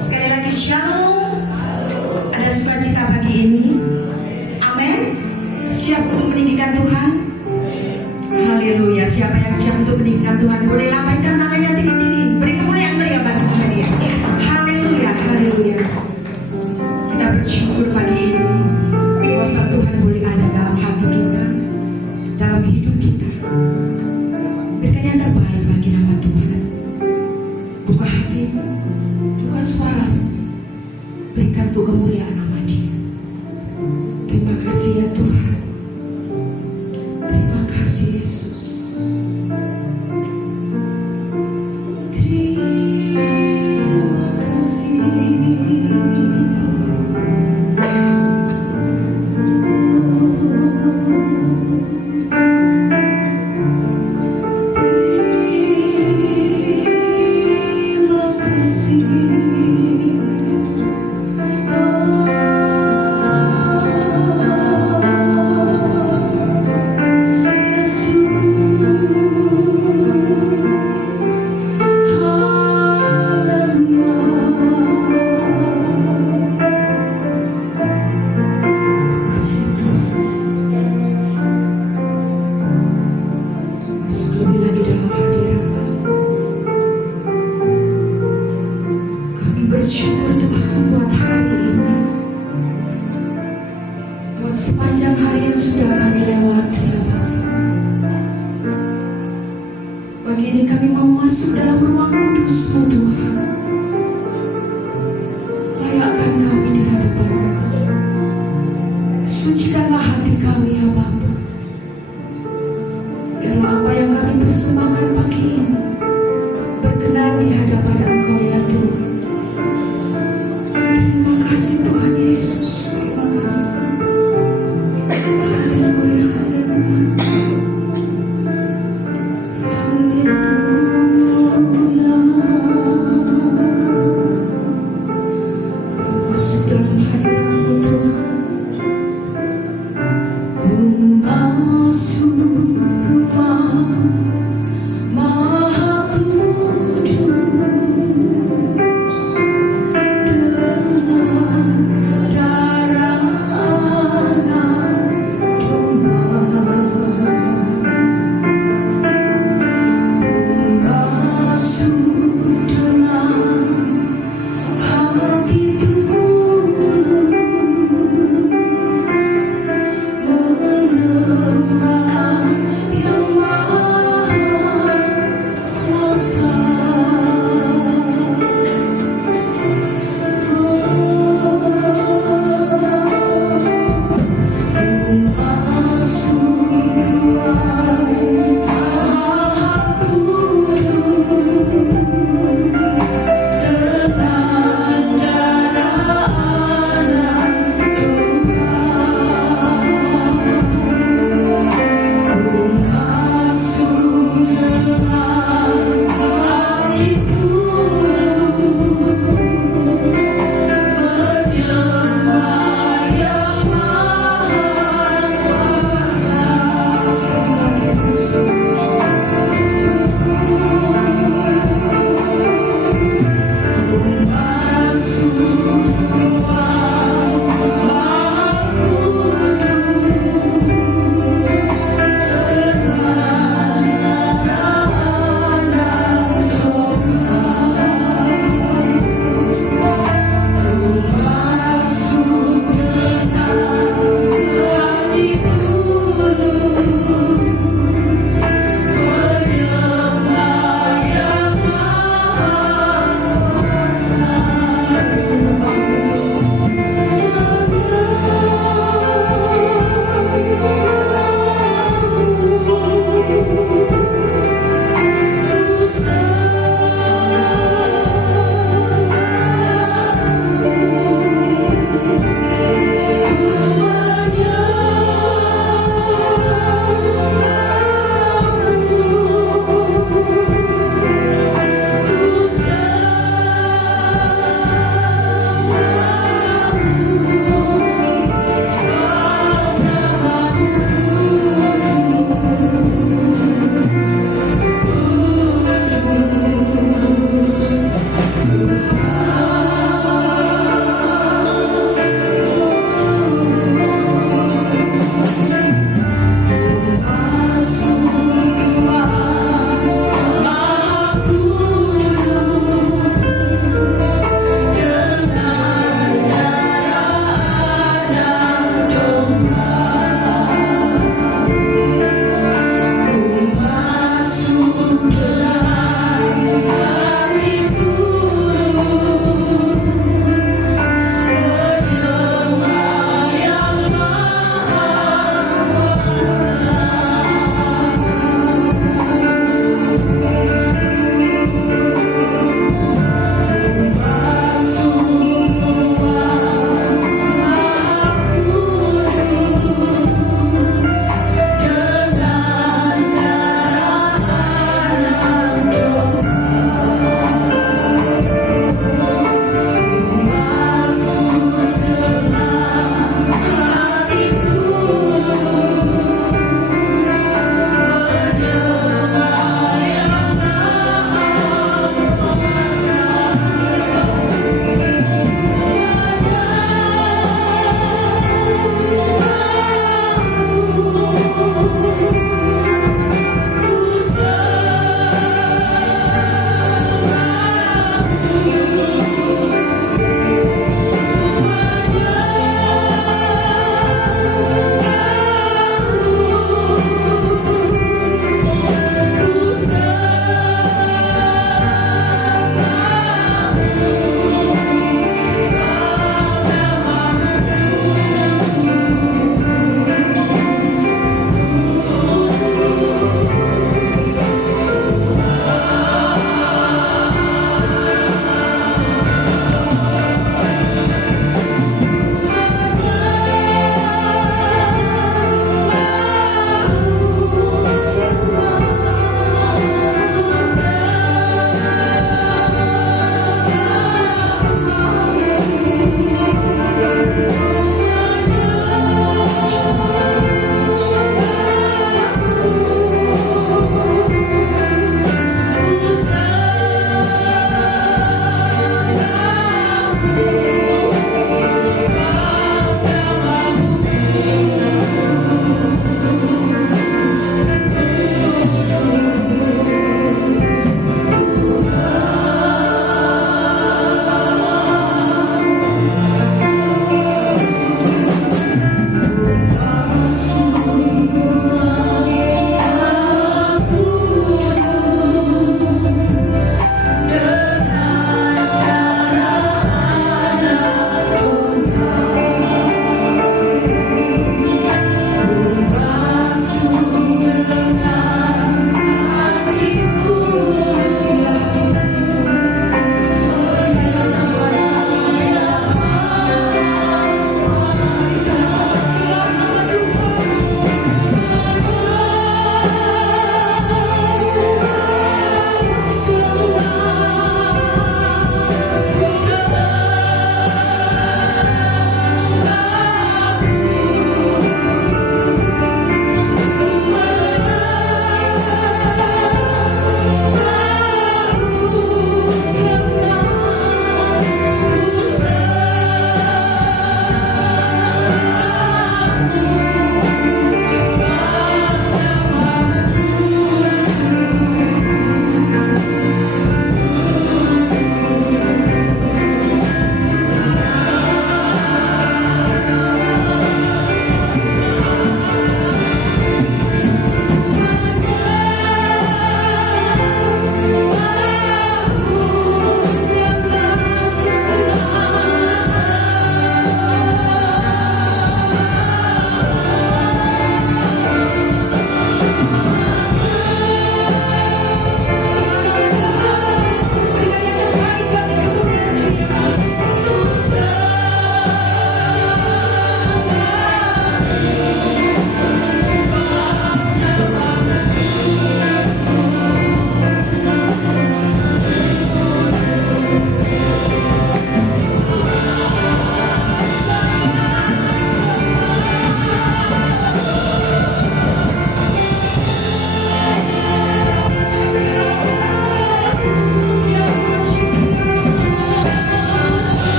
Sekali lagi shalom. Ada sukacita pagi ini. Amin. Siap untuk meninggikan Tuhan? Haleluya. Siapa yang siap untuk meninggikan Tuhan? Boleh lambaikan tangannya tinggi-tinggi. Beri kemuliaan meriah bagi Tuhan dia. Haleluya, haleluya. Kita bersyukur pagi ini kuasa Tuhan boleh ada dalam hati kita, dalam hidup kita. Berikan yang terbaik bagi nama Tuhan. Buka hatimu, buka suaramu, berikan tuh kemuliaan nama Dia. Terima kasih ya Tuhan. Terima kasih Yesus. Terima kasih. Bersyukur Tuhan buat hari ini, buat sepanjang hari yang sudah kami lewati ya Bapa. Pagi ini kami mau masuk dalam ruang kudus-Mu Tuhan. Layakkan kami di hadapan Engkau. Sucikanlah hati kami ya Bapa. Biarlah apa yang kami persembahkan pagi ini berkenan di hadapan Engkau ya Tuhan. Terima kasih Tuhan Yesus. Terima kasih. Haleluya, haleluya. Haleluya.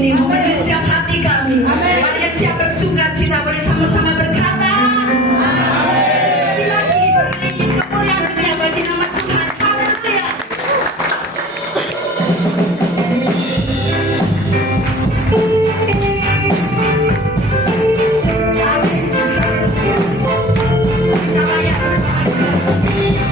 ini memenuhi setiap hati kami. Mari yang siap bersuka cita boleh sama-sama berkata. Lagi-lagi beri kemuliaan dunia bagi nama Tuhan. Haleluya. Amin. Kita layak berbahagia.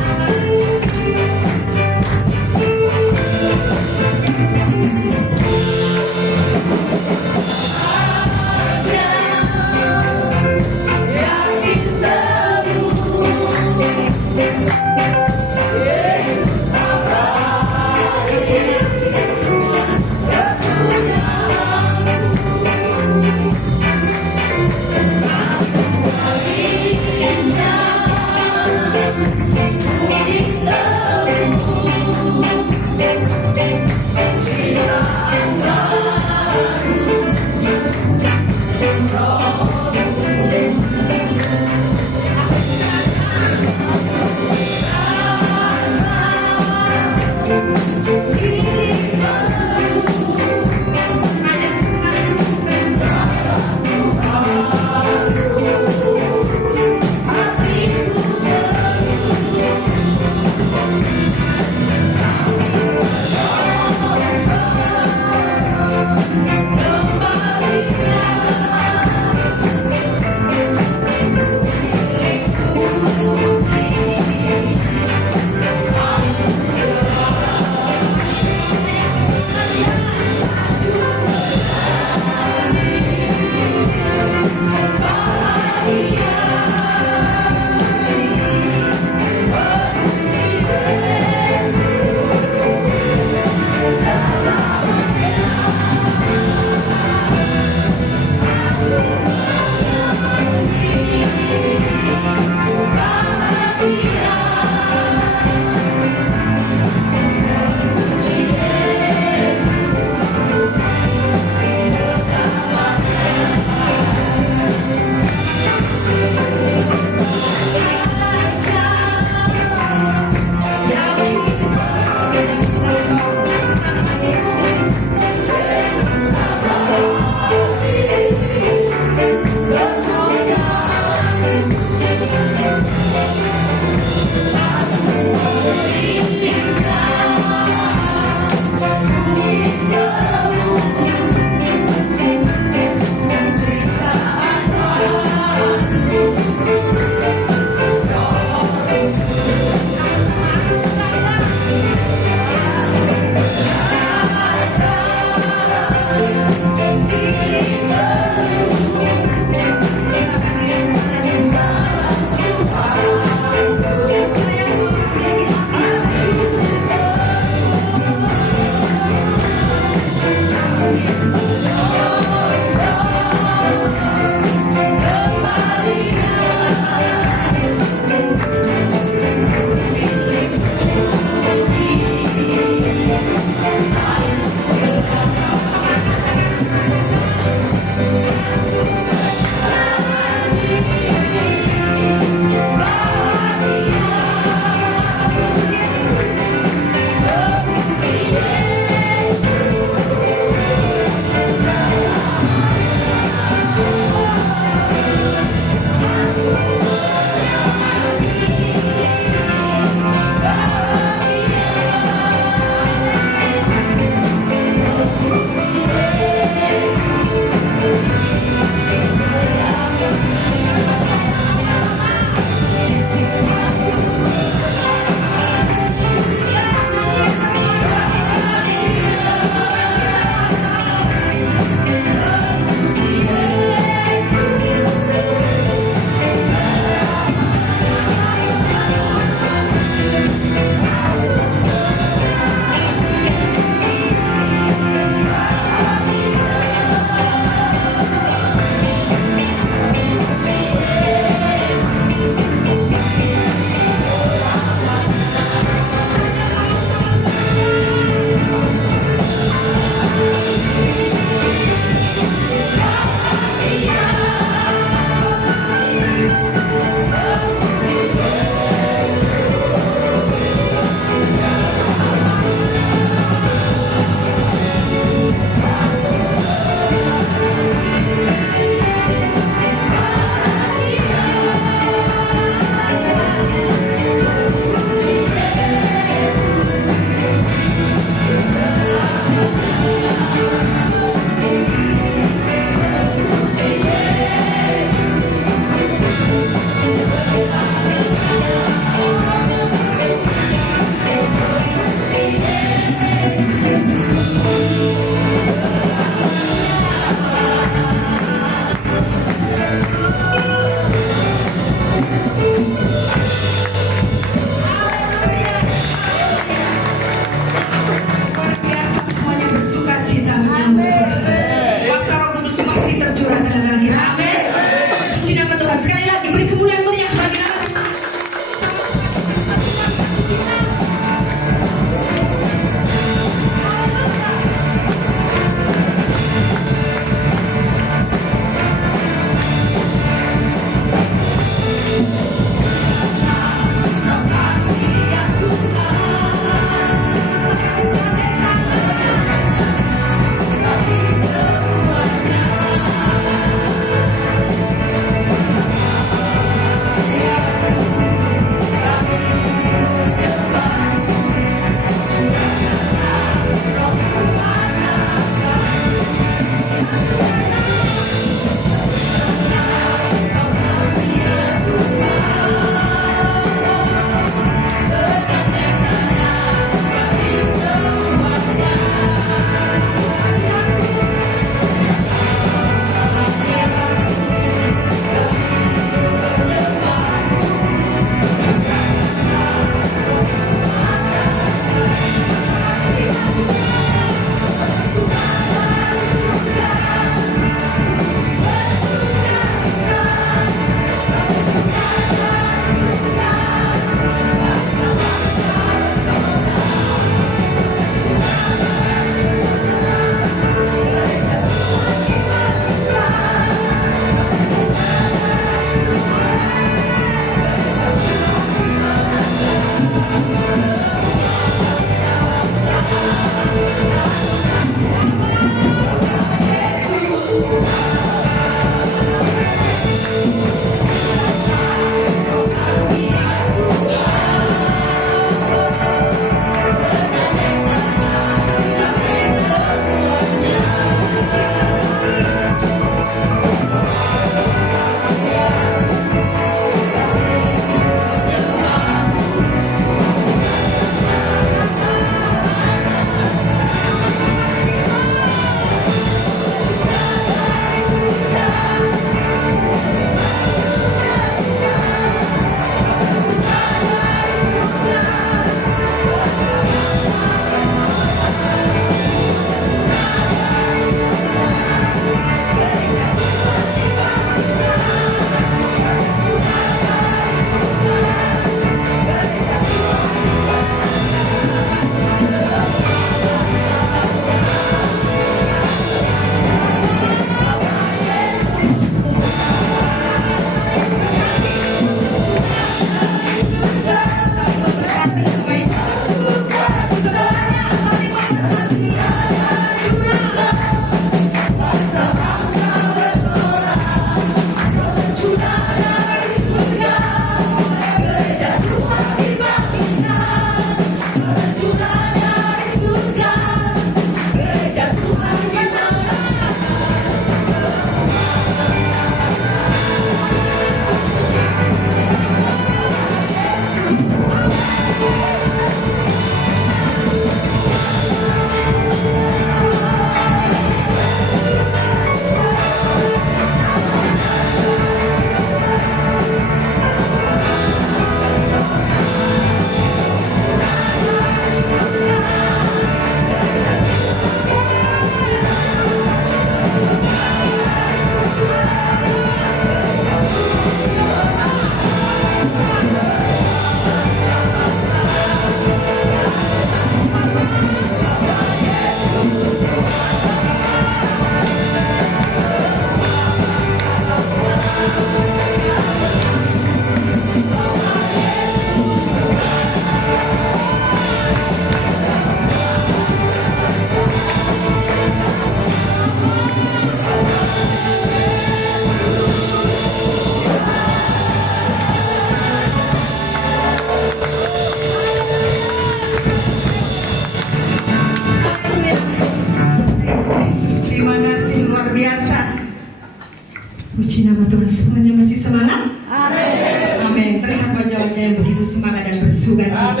bersemangat dan bersuka cita.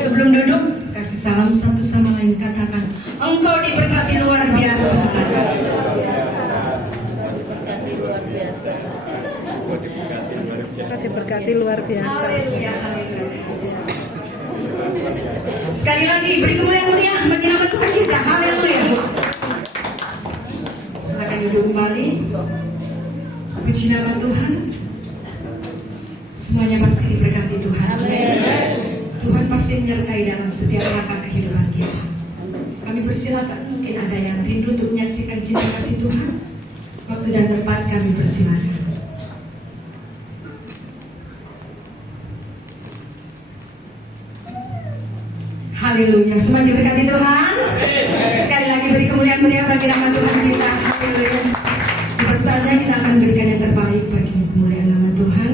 Sebelum duduk, kasih salam satu sama lain, katakan, engkau diberkati luar biasa. Diberkati luar biasa. Haleluya, haleluya. Sekali lagi beri kemuliaan bagi nama Tuhan kita. Haleluya. Silakan duduk kembali. Puji nama Tuhan. Semuanya pasti diberkati Tuhan. Amin. Tuhan pasti menyertai dalam setiap langkah kehidupan kita. Kami persilakan, mungkin ada yang rindu untuk menyaksikan cinta kasih Tuhan. Waktu dan tempat kami persilakan. Haleluya, semuanya diberkati Tuhan. Sekali lagi beri kemuliaan bagi nama Tuhan kita. Haleluya. Di saatnya kita akan berikan yang terbaik bagi kemuliaan nama Tuhan.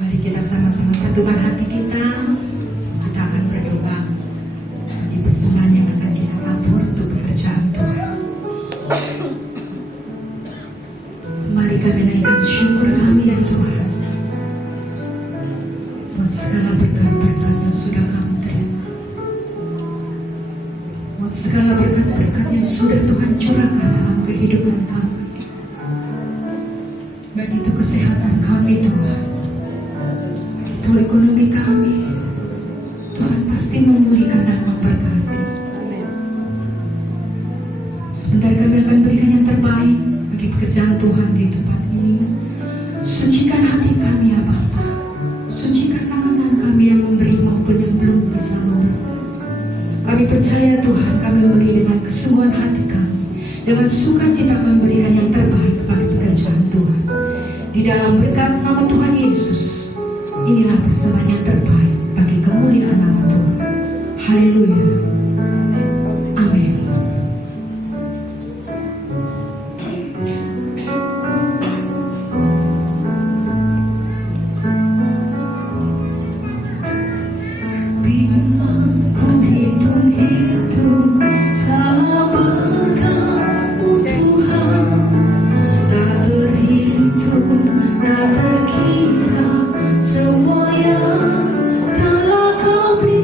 Mari kita sama-sama satukan hati kita. Kita akan berdoa di persembahan yang akan kita kabur untuk pekerjaan Tuhan. Mari kami naikkan syukur kami ya Tuhan, buat segala berkat-berkat yang sudah kami terima, buat segala berkat-berkat yang sudah Tuhan curahkan dalam kehidupan kami, baik itu kesehatan kami Tuhan, baik itu ekonomi kami. Tuhan pasti memulihkan dan memberkati. Sebentar kami akan berikan yang terbaik bagi pekerjaan Tuhan di tempat ini. Sucikan hati kami ya Bapa, sucikan tangan kami yang memberi maupun yang belum bisa memberi. Kami percaya Tuhan, kami memberi dengan kesungguhan hati kami, dengan sukacita kami memberikan yang terbaik bagi pekerjaan Tuhan. Di dalam berkat nama Tuhan Yesus, inilah persembahan yang terbaik bagi kemuliaan nama Tuhan. Haleluya. Amin. Semua yang telah kau beri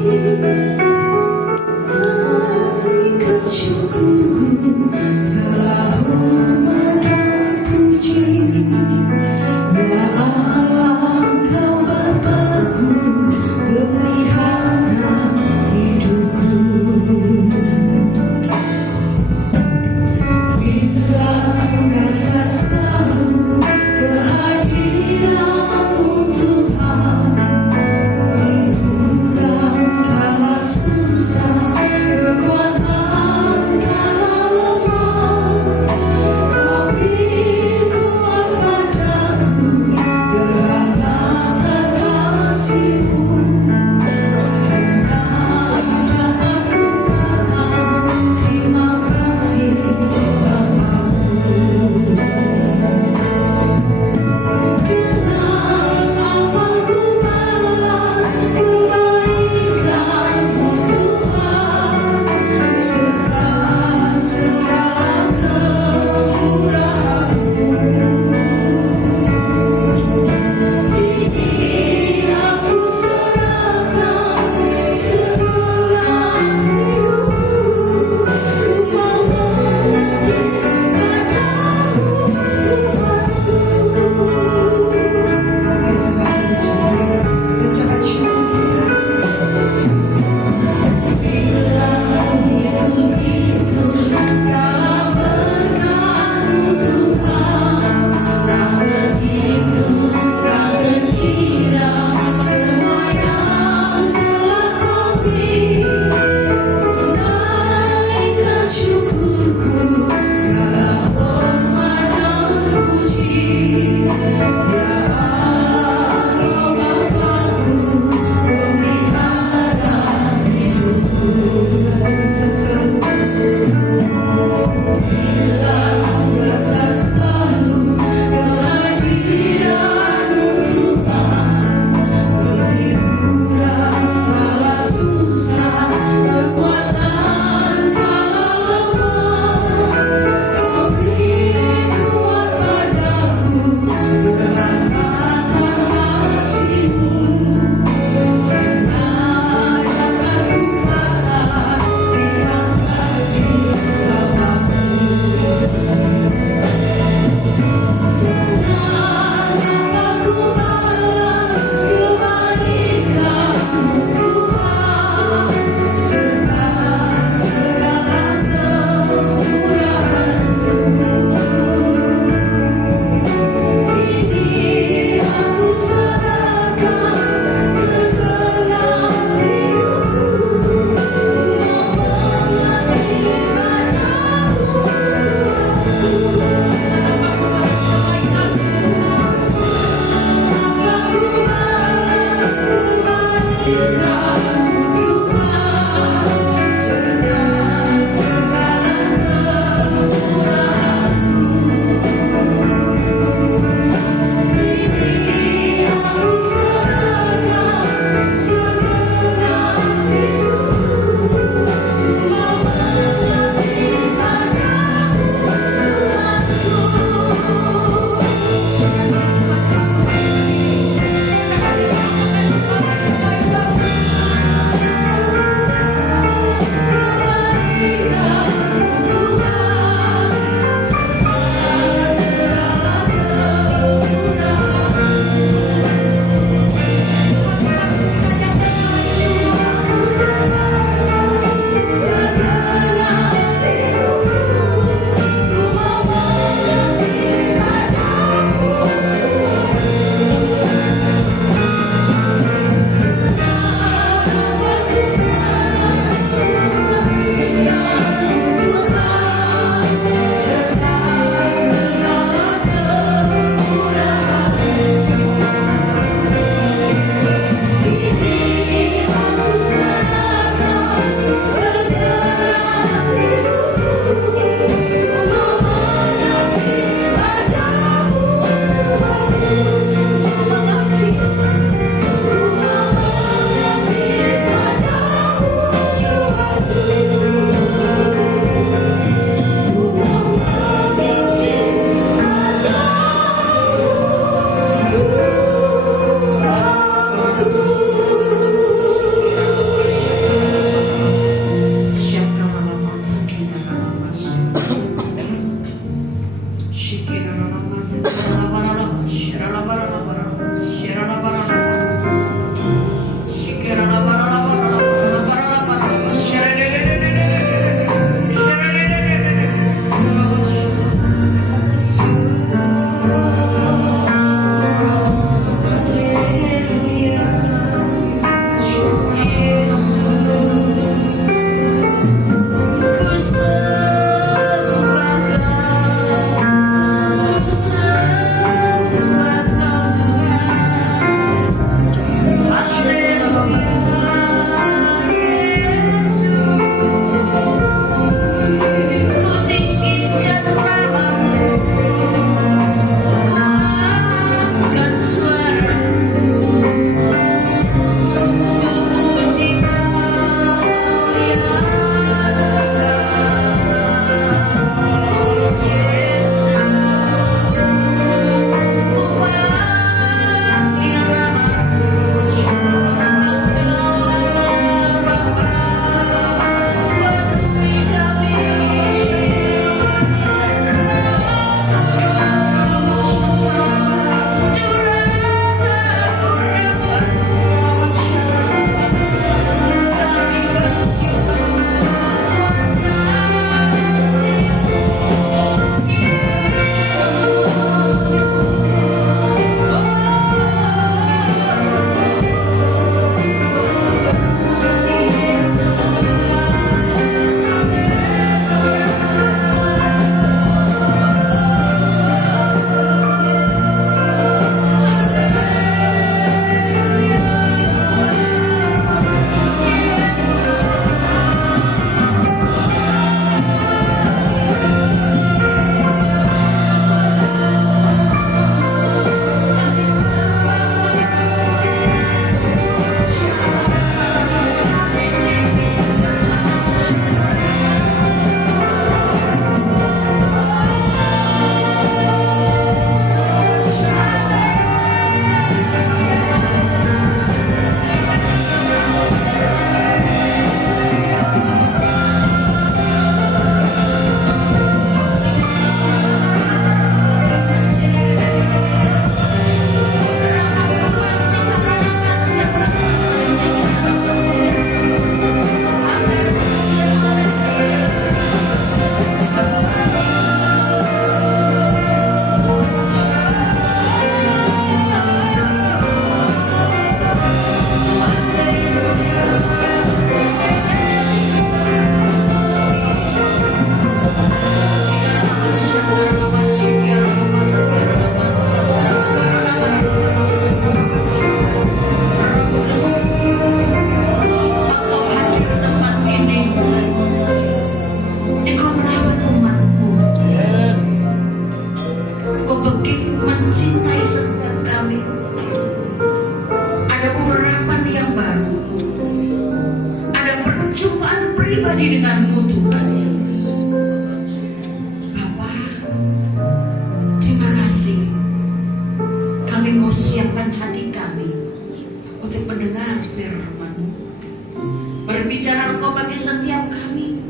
Engkau bagi setiap kami.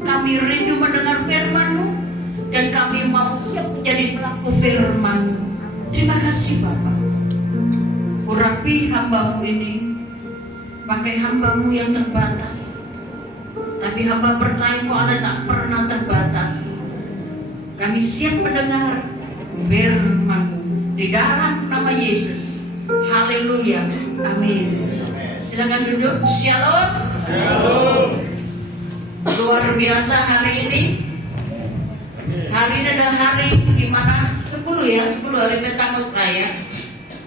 Kami rindu mendengar firman-Mu, dan kami mau siap menjadi pelaku firman-Mu. Terima kasih Bapak. Urapi hamba-Mu ini, pakai hamba-Mu yang terbatas. Tapi hamba percaya Kau Allah tak pernah terbatas. Kami siap mendengar firman-Mu di dalam nama Yesus. Haleluya. Amin. Silakan duduk. Shalom. Shalom. Luar biasa hari ini. Hari ini adalah hari di mana 10 hari Pentakosta ya.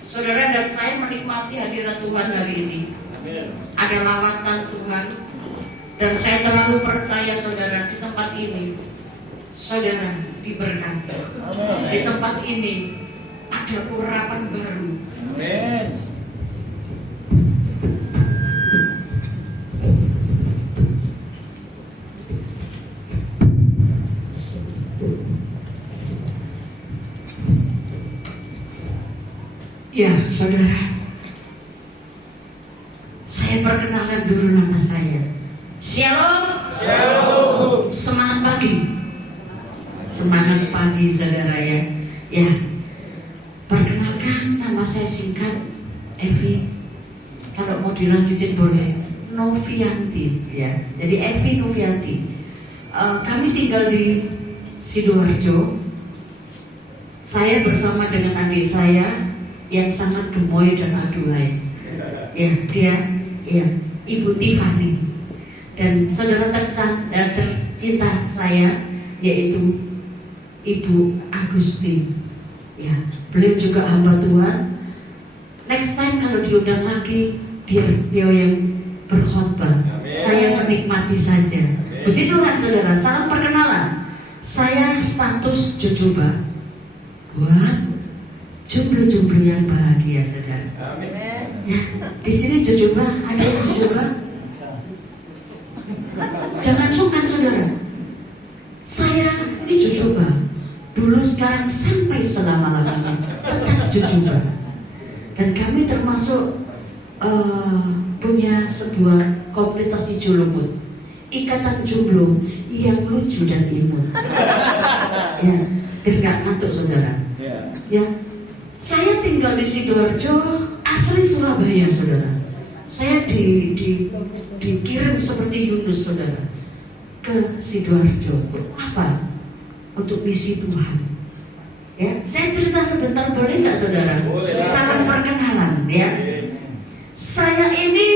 Saudara dan saya menikmati hadirat Tuhan hari ini. Ada lawatan Tuhan. Dan saya terlalu percaya saudara, di tempat ini saudara diberkati. Di tempat ini ada urapan baru. Amin. Ya, saudara, saya perkenalkan dulu nama saya. Shalom. Shalom. Semangat pagi. Semangat pagi, saudara ya. Ya, perkenalkan nama saya singkat Evi. Kalau mau dilanjutin boleh. Novianti, ya. Jadi Evi Novianti. Kami tinggal di Sidoarjo. Saya bersama dengan adik saya yang sangat gemoy dan aduhai. Ya, dia Ibu Tiffany. Dan saudara tercinta saya yaitu Ibu Agusti. Ya, beliau juga hamba Tuhan. Next time kalau diundang lagi, biar beliau yang berkhotbah. Saya menikmati saja. Puji Tuhan saudara. Salam perkenalan. Saya status jojoba buat jomblo-jomblo yang bahagia, saudara. Amin. Ya, di sini jojoba, ada yang jojoba? Jangan sungkan, saudara. Saya ini jojoba. Dulu, sekarang, sampai selama-lamanya tetap jojoba. Dan kami termasuk punya sebuah komunitas di Jolomut, Ikatan Jomblo yang lucu dan imut. Ya, biar nggak ngantuk, saudara. Ya. Saya tinggal di Sidoarjo, asli Surabaya, saudara. Saya dikirim seperti Yunus, saudara, ke Sidoarjo. Apa? Untuk misi Tuhan. Ya, saya cerita sebentar boleh nggak, saudara? Boleh. Salam perkenalan, ya. Saya ini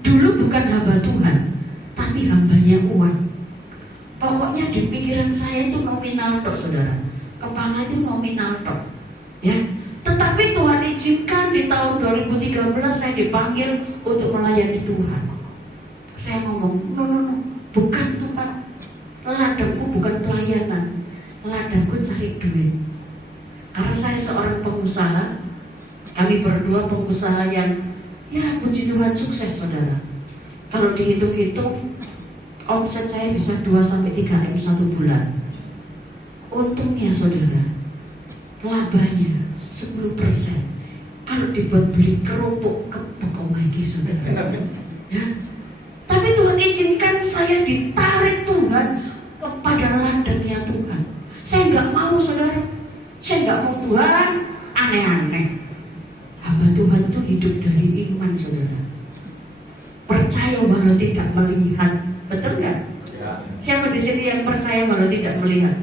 dulu bukan hamba Tuhan, tapi hambanya uang. Pokoknya di pikiran saya itu nominal tok, saudara. Kepala itu nominal tok. Ya, tetapi Tuhan izinkan di tahun 2013 saya dipanggil untuk melayani Tuhan. Saya ngomong, no, bukan Tuhan. Ladangku bukan pelayanan, ladangku cari duit. Karena saya seorang pengusaha, kami berdua pengusaha yang, ya puji Tuhan sukses, saudara. Kalau dihitung-hitung, omset saya bisa 2-3 M satu bulan. Untungnya, saudara, labanya 10%. Kalau dibuat beli kerupuk ke Bokomagi, saudara. Ya. Tapi Tuhan izinkan saya ditarik Tuhan kepada ladangnya Tuhan. Saya nggak mau, saudara. Saya nggak mau Tuhan aneh-aneh. Hamba Tuhan itu hidup dari iman, saudara. Percaya walau tidak melihat, betul nggak? Ya. Siapa di sini yang percaya walau tidak melihat?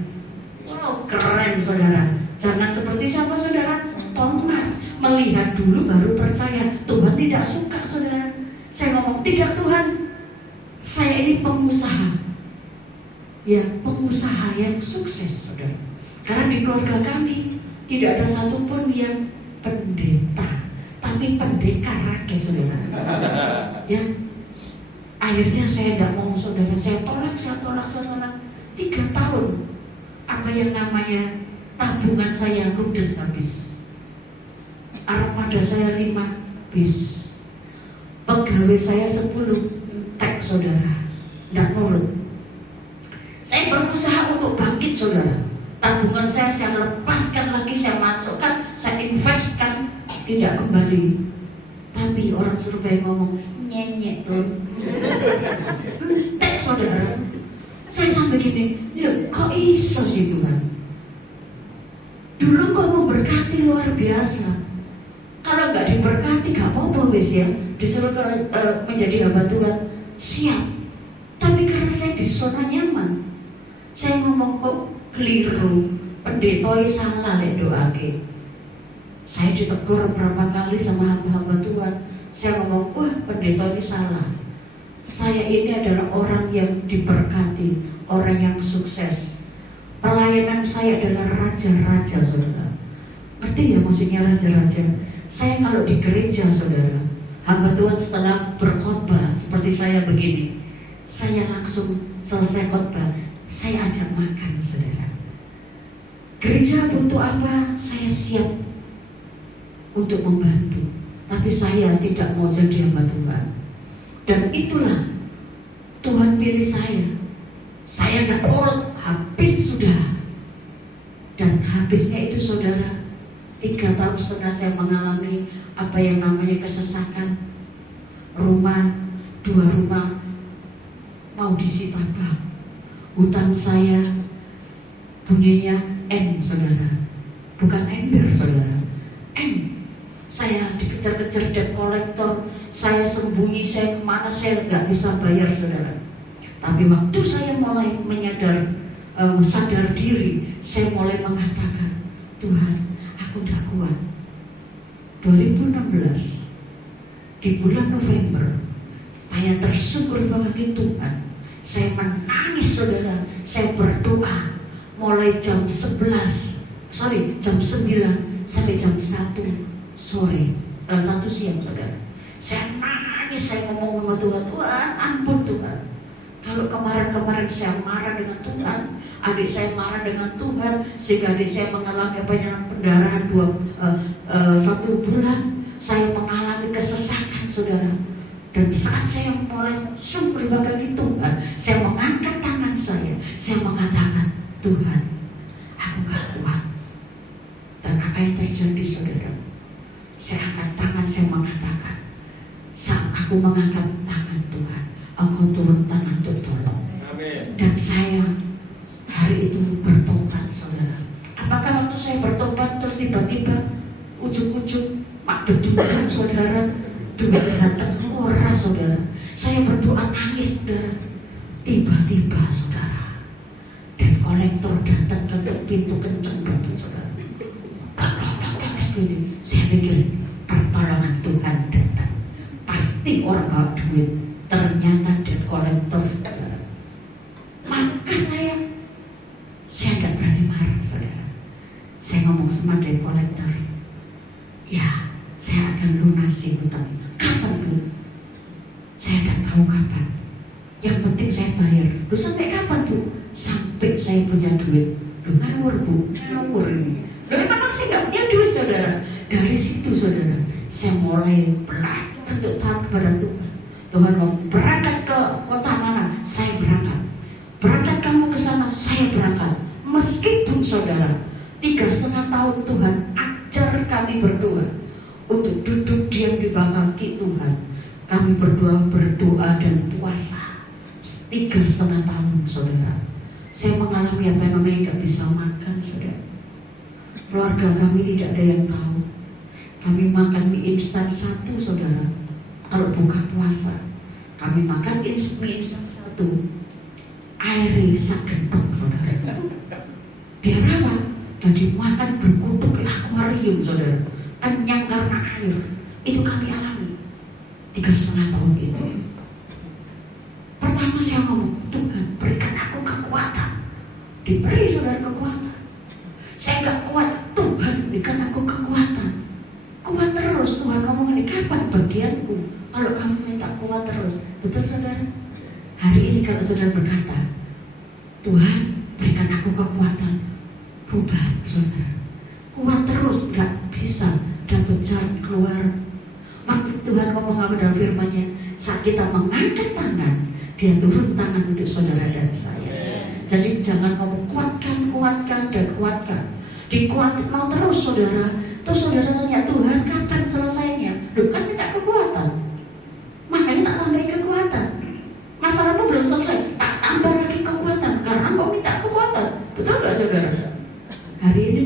Wow, keren, saudara. Jangan seperti siapa, saudara? Thomas, melihat dulu baru percaya. Tuhan tidak suka, saudara. Saya ngomong, tidak Tuhan, saya ini pengusaha. Ya, pengusaha yang sukses, saudara. Karena di keluarga kami tidak ada satupun yang pendeta, tapi pendekar rakyat, saudara. Ya, akhirnya saya tidak mau, saudara. Saya tolak. 3 tahun, apa yang namanya tabungan saya ludes habis. Armada saya 5 bis. Pegawai saya 10 tek, saudara. Tidak nurut. Saya berusaha untuk bangkit, saudara. Tabungan saya lepaskan lagi, saya masukkan, saya investkan, tidak kembali. Tapi orang Surabaya ngomong, nyenyek tuh. Saya sampai gini, loh kok iso sih Tuhan? Dulu kok memberkati luar biasa. Kalau nggak diberkati gak apa-apa wis ya, disuruh menjadi hamba Tuhan, siap. Tapi karena saya di zona nyaman, saya ngomong kok keliru, pendetoi salah lek doake. Saya ditegur berapa kali sama hamba-hamba Tuhan. Saya ngomong, wah pendeta ini salah. Saya ini adalah orang yang diberkati, orang yang sukses. Pelayanan saya adalah raja-raja, saudara. Ngerti ya maksudnya raja-raja? Saya kalau di gereja, saudara, hamba Tuhan setelah berkhotbah seperti saya begini, saya langsung selesai khotbah, saya ajak makan, saudara. Gereja butuh apa? Saya siap untuk membantu. Tapi saya tidak mau jadi hamba Tuhan. Dan itulah Tuhan pilih saya. Saya gak urut, habis sudah. Dan habisnya itu saudara, 3,5 tahun saya mengalami apa yang namanya kesesakan. Rumah, 2 rumah mau disita bank. Hutang saya bunyinya M, saudara. Bukan ember, saudara. M. Saya dikejar-kejar debt collector, saya sembunyi, saya kemana, saya nggak bisa bayar, saudara. Tapi waktu saya mulai sadar diri, saya mulai mengatakan, Tuhan, aku udah kuat. 2016 di bulan November, saya tersyukur bagi Tuhan. Saya menangis, saudara. Saya berdoa mulai jam 9 sampai jam 1 sore, 1 siang, saudara. Saya nangis, saya ngomong sama Tuhan, Tuhan ampun Tuhan. Kalau kemarin saya marah dengan Tuhan, adik saya marah dengan Tuhan, sehingga adik saya mengalami pendarahan 1 bulan, saya mengalami kesesakan, saudara. Dan saat saya mulai syukur bagi Tuhan, saya mengangkat tangan saya mengatakan, Tuhan, aku gak kuat. Dan apa yang terjadi, saudara? Saya angkat tangan, saya mengatakan, saat aku mengangkat tangan Tuhan, Engkau turun tangan untuk tolong. Amin. Dan saya hari itu bertobat, saudara. Apakah waktu saya bertobat terus tiba-tiba ujuk-ujuk Pak betul, saudara, duit datang ora, saudara. Saya berdoa nangis, saudara. Tiba-tiba, saudara, dan kolektor datang ke pintu kenceng banget, saudara. Gini, saya pikir pertolongan Tuhan datang. Pasti orang bawa duit. Ternyata debt kolektor. Maka saya tidak berani marah, saudara. Saya ngomong sama debt kolektor, ya saya akan lunasi hutang. Kapan, Bu? Saya tidak tahu kapan. Yang penting saya bayar. Lu sampai kapan, Bu? Sampai saya punya duit. Lu ngawur, Bu, ngawur ini. Loh, memang saya nggak punya duit, saudara. Dari situ, saudara, saya mulai belajar untuk taat kepada Tuhan. Tuhan mau berangkat ke kota mana, saya berangkat. Berangkat kamu ke sana, saya berangkat. Meskipun, saudara, 3,5 tahun Tuhan ajar kami berdoa untuk duduk diam di bawah kaki Tuhan. Kami berdoa dan puasa 3,5 tahun, saudara. Saya mengalami apa yang namanya nggak bisa makan, saudara. Keluarga kami tidak ada yang tahu. Kami makan mie instan 1, saudara. Kalau buka puasa, kami makan mie instan 1. Airnya sagedok, saudara. Biar apa? Jadi makan berkutuk ke akuarium, saudara. Kenyang karena air. Itu kami alami 3,5 tahun itu. Pertama saya ngomong, Tuhan berikan aku kekuatan. Diberi, saudara, kekuatan. Saya gak kuat, Tuhan berikan aku kekuatan. Kuat terus, Tuhan ngomong ini, kapan bagianku kalau kamu minta kuat terus? Betul, saudara? Hari ini kalau saudara berkata, Tuhan berikan aku kekuatan, rubah, saudara. Kuat terus, gak bisa dapat jalan keluar. Maka Tuhan ngomong apa dalam firman-Nya, saat kita mengangkat tangan, Dia turun tangan untuk saudara dan saya. Jadi jangan kamu kuatkan dikuatkan mau terus, saudara. Terus saudara tanya, Tuhan kapan selesainya? Loh, kan minta kekuatan, makanya tak tambahin kekuatan. Masalahmu belum selesai, tak tambah lagi kekuatan.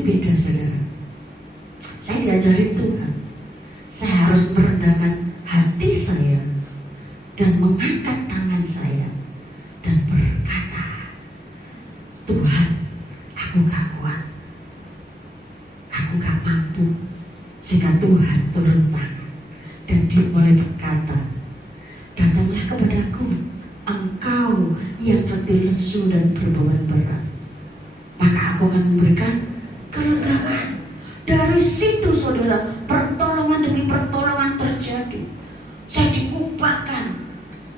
beda saudara. Saya diajarin Tuhan, saya harus merendahkan hati saya dan mengangkat tangan saya dan berkata, Tuhan, aku gak kuat, aku gak mampu. Sehingga Tuhan turun tangan dan dia mulai berkata, datanglah kepadaku, engkau yang letih lesu dan berbeban berat, maka aku akan memberikan kelegaan. Dari situ saudara, pertolongan demi pertolongan terjadi. Saya diubahkan,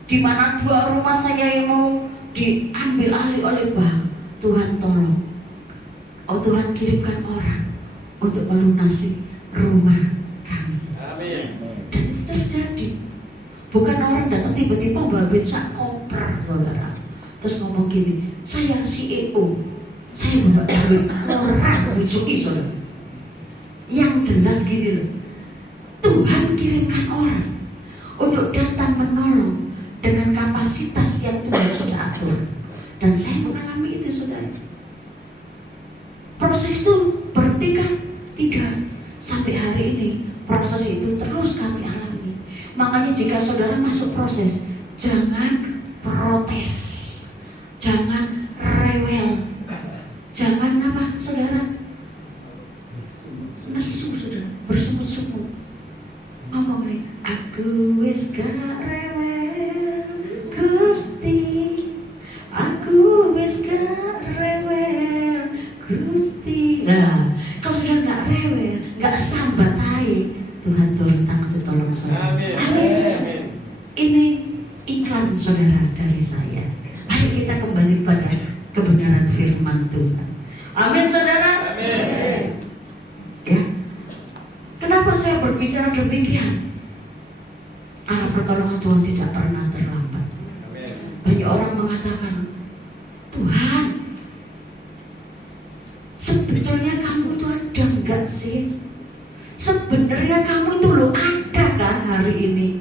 di mana 2 rumah saya yang mau diambil alih oleh bank, Tuhan tolong. Oh, Tuhan kirimkan orang untuk melunasi rumah kami. Amin. Dan itu terjadi. Bukan orang datang tiba-tiba bawa sak koper saudara, terus ngomong gini, saya CEO, saya bawa duit, orang bujuki saudara. Yang jelas gini loh, Tuhan kirimkan orang untuk datang menolong dengan kapasitas yang Tuhan sudah atur. Dan saya mengalami itu saudara. Proses itu berhenti kan? Tidak. Sampai hari ini proses itu terus kami alami. Makanya jika saudara masuk proses, jangan protes, jangan rewel, jangan apa saudara, nesu saudara, bersungut-sungut. Ngomong nih, aku wis gak rewel Gusti, aku wis gak rewel Gusti. Nah, kalau sudah gak rewel, gak sambat aja, Tuhan turun tangan untuk tolong saudara. Amin. Amin. Ini iklan saudara dari saya. Ayo kita kembali pada kebenaran firman Tuhan. Amin saudara. Amin. Ya. Kenapa saya berbicara demikian? Karena pertolongan Tuhan tidak pernah terlambat. Amin. Banyak orang mengatakan, Tuhan, sebetulnya kamu itu ada enggak sih? Sebenarnya kamu itu loh ada kan hari ini?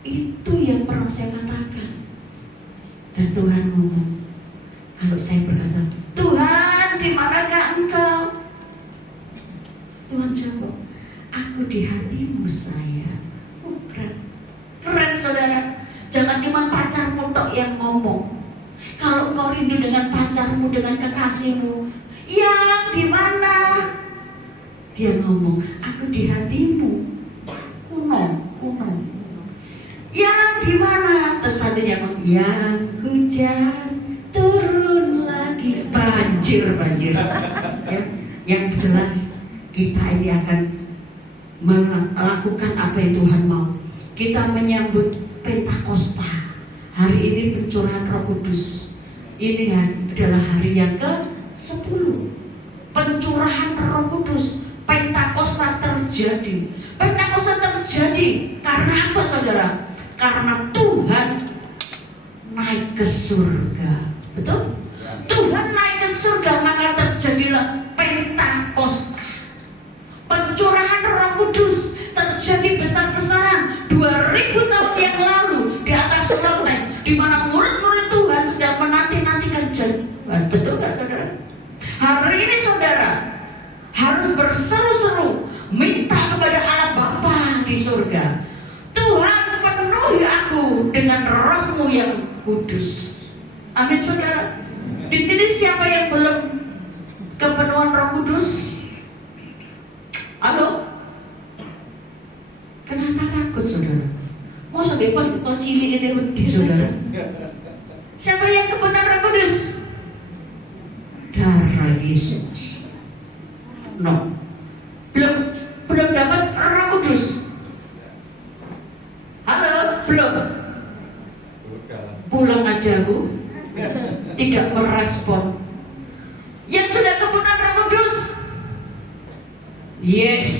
Itu yang pernah saya katakan. Dan Tuhan ngomong, kalau saya berkata, Tuhan, di manakah engkau? Tuhan jawab, aku di hatimu sayang. Oh, keren. Keren saudara. Jangan cuma pacarmu tok yang ngomong. Kalau engkau rindu dengan pacarmu, dengan kekasihmu, yang di mana? Dia ngomong, aku di hatimu. Kuno. Yang di mana? Terus satunya ngomong, yang hujan turun lagi, banjir. Ya, yang jelas kita ini akan melakukan apa yang Tuhan mau. Kita menyambut Pentakosta. Hari ini pencurahan Roh Kudus. Ini adalah hari yang ke-10. Pencurahan Roh Kudus, Pentakosta terjadi. Pentakosta terjadi karena apa saudara? Karena Tuhan naik ke surga. Betul? Tuhan naik ke surga, maka terjadilah Pentakosta. Pencurahan Roh Kudus terjadi besar-besaran 2000 tahun yang lalu di atas loteng, di mana murid-murid Tuhan sedang menanti-nantikan janjian. Betul nggak saudara? Hari ini saudara harus berseru-seru minta kepada Allah Bapa di surga, Tuhan penuhi aku dengan Roh-Mu yang kudus. Amin saudara. Di sini siapa yang belum kepenuhan Roh Kudus? Halo? Kenapa takut saudara? Mau sebebas kau cilik ini di saudara? Siapa yang kebenaran Roh Kudus? Darah Yesus. No, belum dapat Roh Kudus. Halo, belum. Pulang aja bu, tidak merespon. Yang sudah kebenaran Roh Kudus, yes,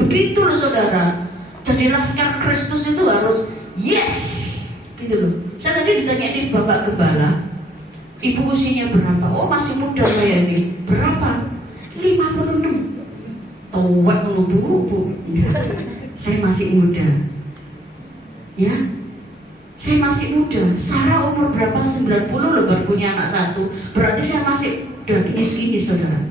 begitu loh saudara. Jadi laskar Kristus itu harus yes, gitu loh. Saya tadi ditanyain Bapak Gembala, ibu usianya berapa? Oh masih muda saya ini. Berapa? 56. Tuwek bu. Saya masih muda. Ya, saya masih muda. Sarah umur berapa? 90 loh baru punya anak 1. Berarti saya masih udah gini saudara.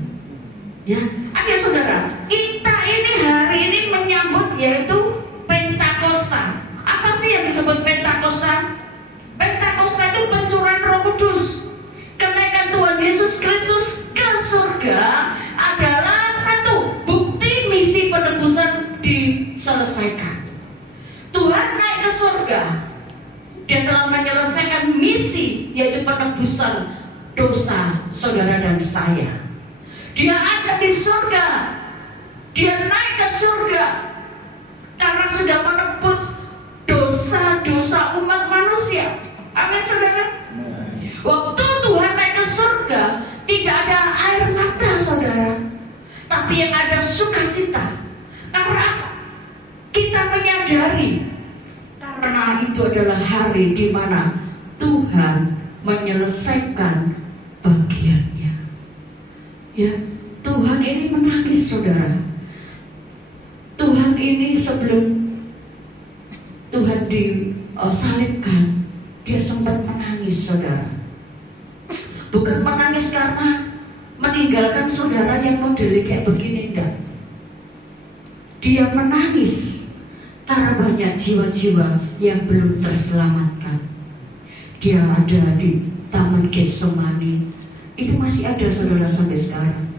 Ya, ayo saudara, kita ini hari ini menyambut yaitu Pentakosta. Apa sih yang disebut Pentakosta? Pentakosta itu pencurahan Roh Kudus. Kenaikan Tuhan Yesus Kristus ke surga adalah satu bukti misi penebusan diselesaikan. Tuhan naik ke surga, Dia telah menyelesaikan misi yaitu penebusan dosa saudara dan saya. Dia ada di surga, Dia naik ke surga karena sudah menebus dosa-dosa umat manusia. Amin saudara. Waktu Tuhan naik ke surga, tidak ada air mata saudara, tapi yang ada sukacita. Karena kita menyadari, karena itu adalah hari di mana Tuhan menyelesaikan bagiannya. Ya, Tuhan ini menangis saudara. Tuhan ini sebelum Tuhan disalibkan, Dia sempat menangis saudara. Bukan menangis karena meninggalkan saudara yang modelnya kayak begini, enggak. Dia menangis karena banyak jiwa-jiwa yang belum terselamatkan. Dia ada di Taman Getsemani. Itu masih ada saudara sampai sekarang.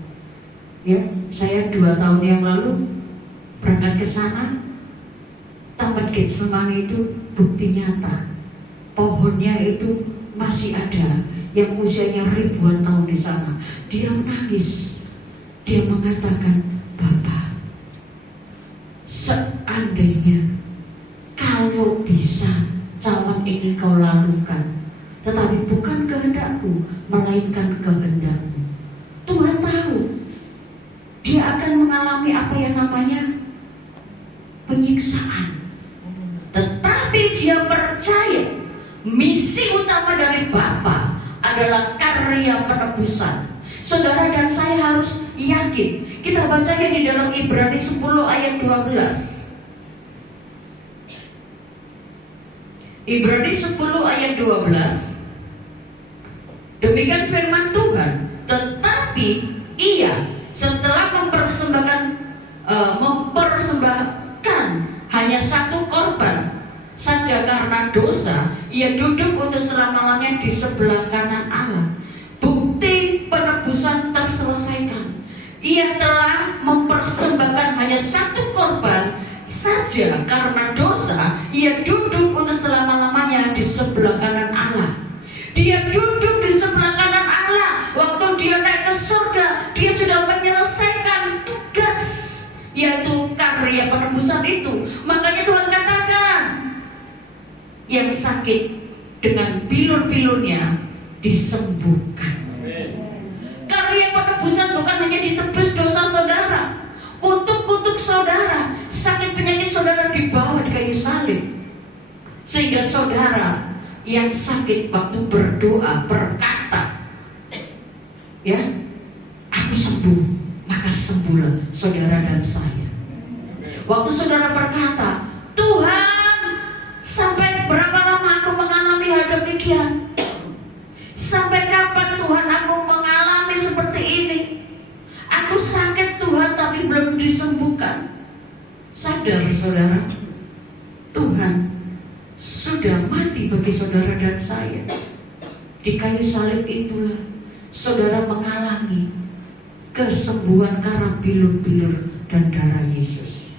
Ya, saya 2 tahun yang lalu berangkat ke sana. Taman Getsemani itu bukti nyata. Pohonnya itu masih ada, yang usianya ribuan tahun di sana. Dia menangis. Dia mengatakan, Bapa, seandainya kalau bisa cawan ini kau lalukan, tetapi bukan kehendakku, melainkan kehendakmu. Tuhan tahu Dia akan mengalami apa yang namanya penyiksaan, tetapi Dia percaya misi utama dari Bapa adalah karya penebusan. Saudara dan saya harus yakin. Kita bacanya di dalam Ibrani 10 ayat 12. Ibrani 10 ayat 12. Demikian firman Tuhan. Tetapi ia setelah mempersembahkan hanya satu korban saja karena dosa, ia duduk untuk selama-lamanya di sebelah kanan Allah. Bukti penebusan terselesaikan. Ia telah mempersembahkan hanya satu korban saja karena dosa, ia duduk untuk selama-lamanya di sebelah kanan Allah. Dia duduk di sebelah kanan Allah. Waktu Dia naik ke surga, Dia sudah menyelesaikan tugas, yaitu karya penebusan itu. Makanya Tuhan katakan, yang sakit dengan bilur-bilurnya disembuhkan. Karya penebusan bukan hanya ditebus dosa saudara, kutuk-kutuk saudara, sakit penyakit saudara dibawa di kayu salib, sehingga saudara yang sakit waktu berdoa berkata, ya, aku sembuh, maka sembuhlah saudara dan saya. Waktu saudara berkata, Tuhan, sampai berapa lama aku mengalami hal demikian? Sampai kapan Tuhan aku mengalami seperti ini? Aku sakit Tuhan tapi belum disembuhkan. Sadar saudara, Tuhan sudah mati bagi saudara dan saya. Di kayu salib itulah saudara mengalami kesembuhan karena bilur-bilur dan darah Yesus.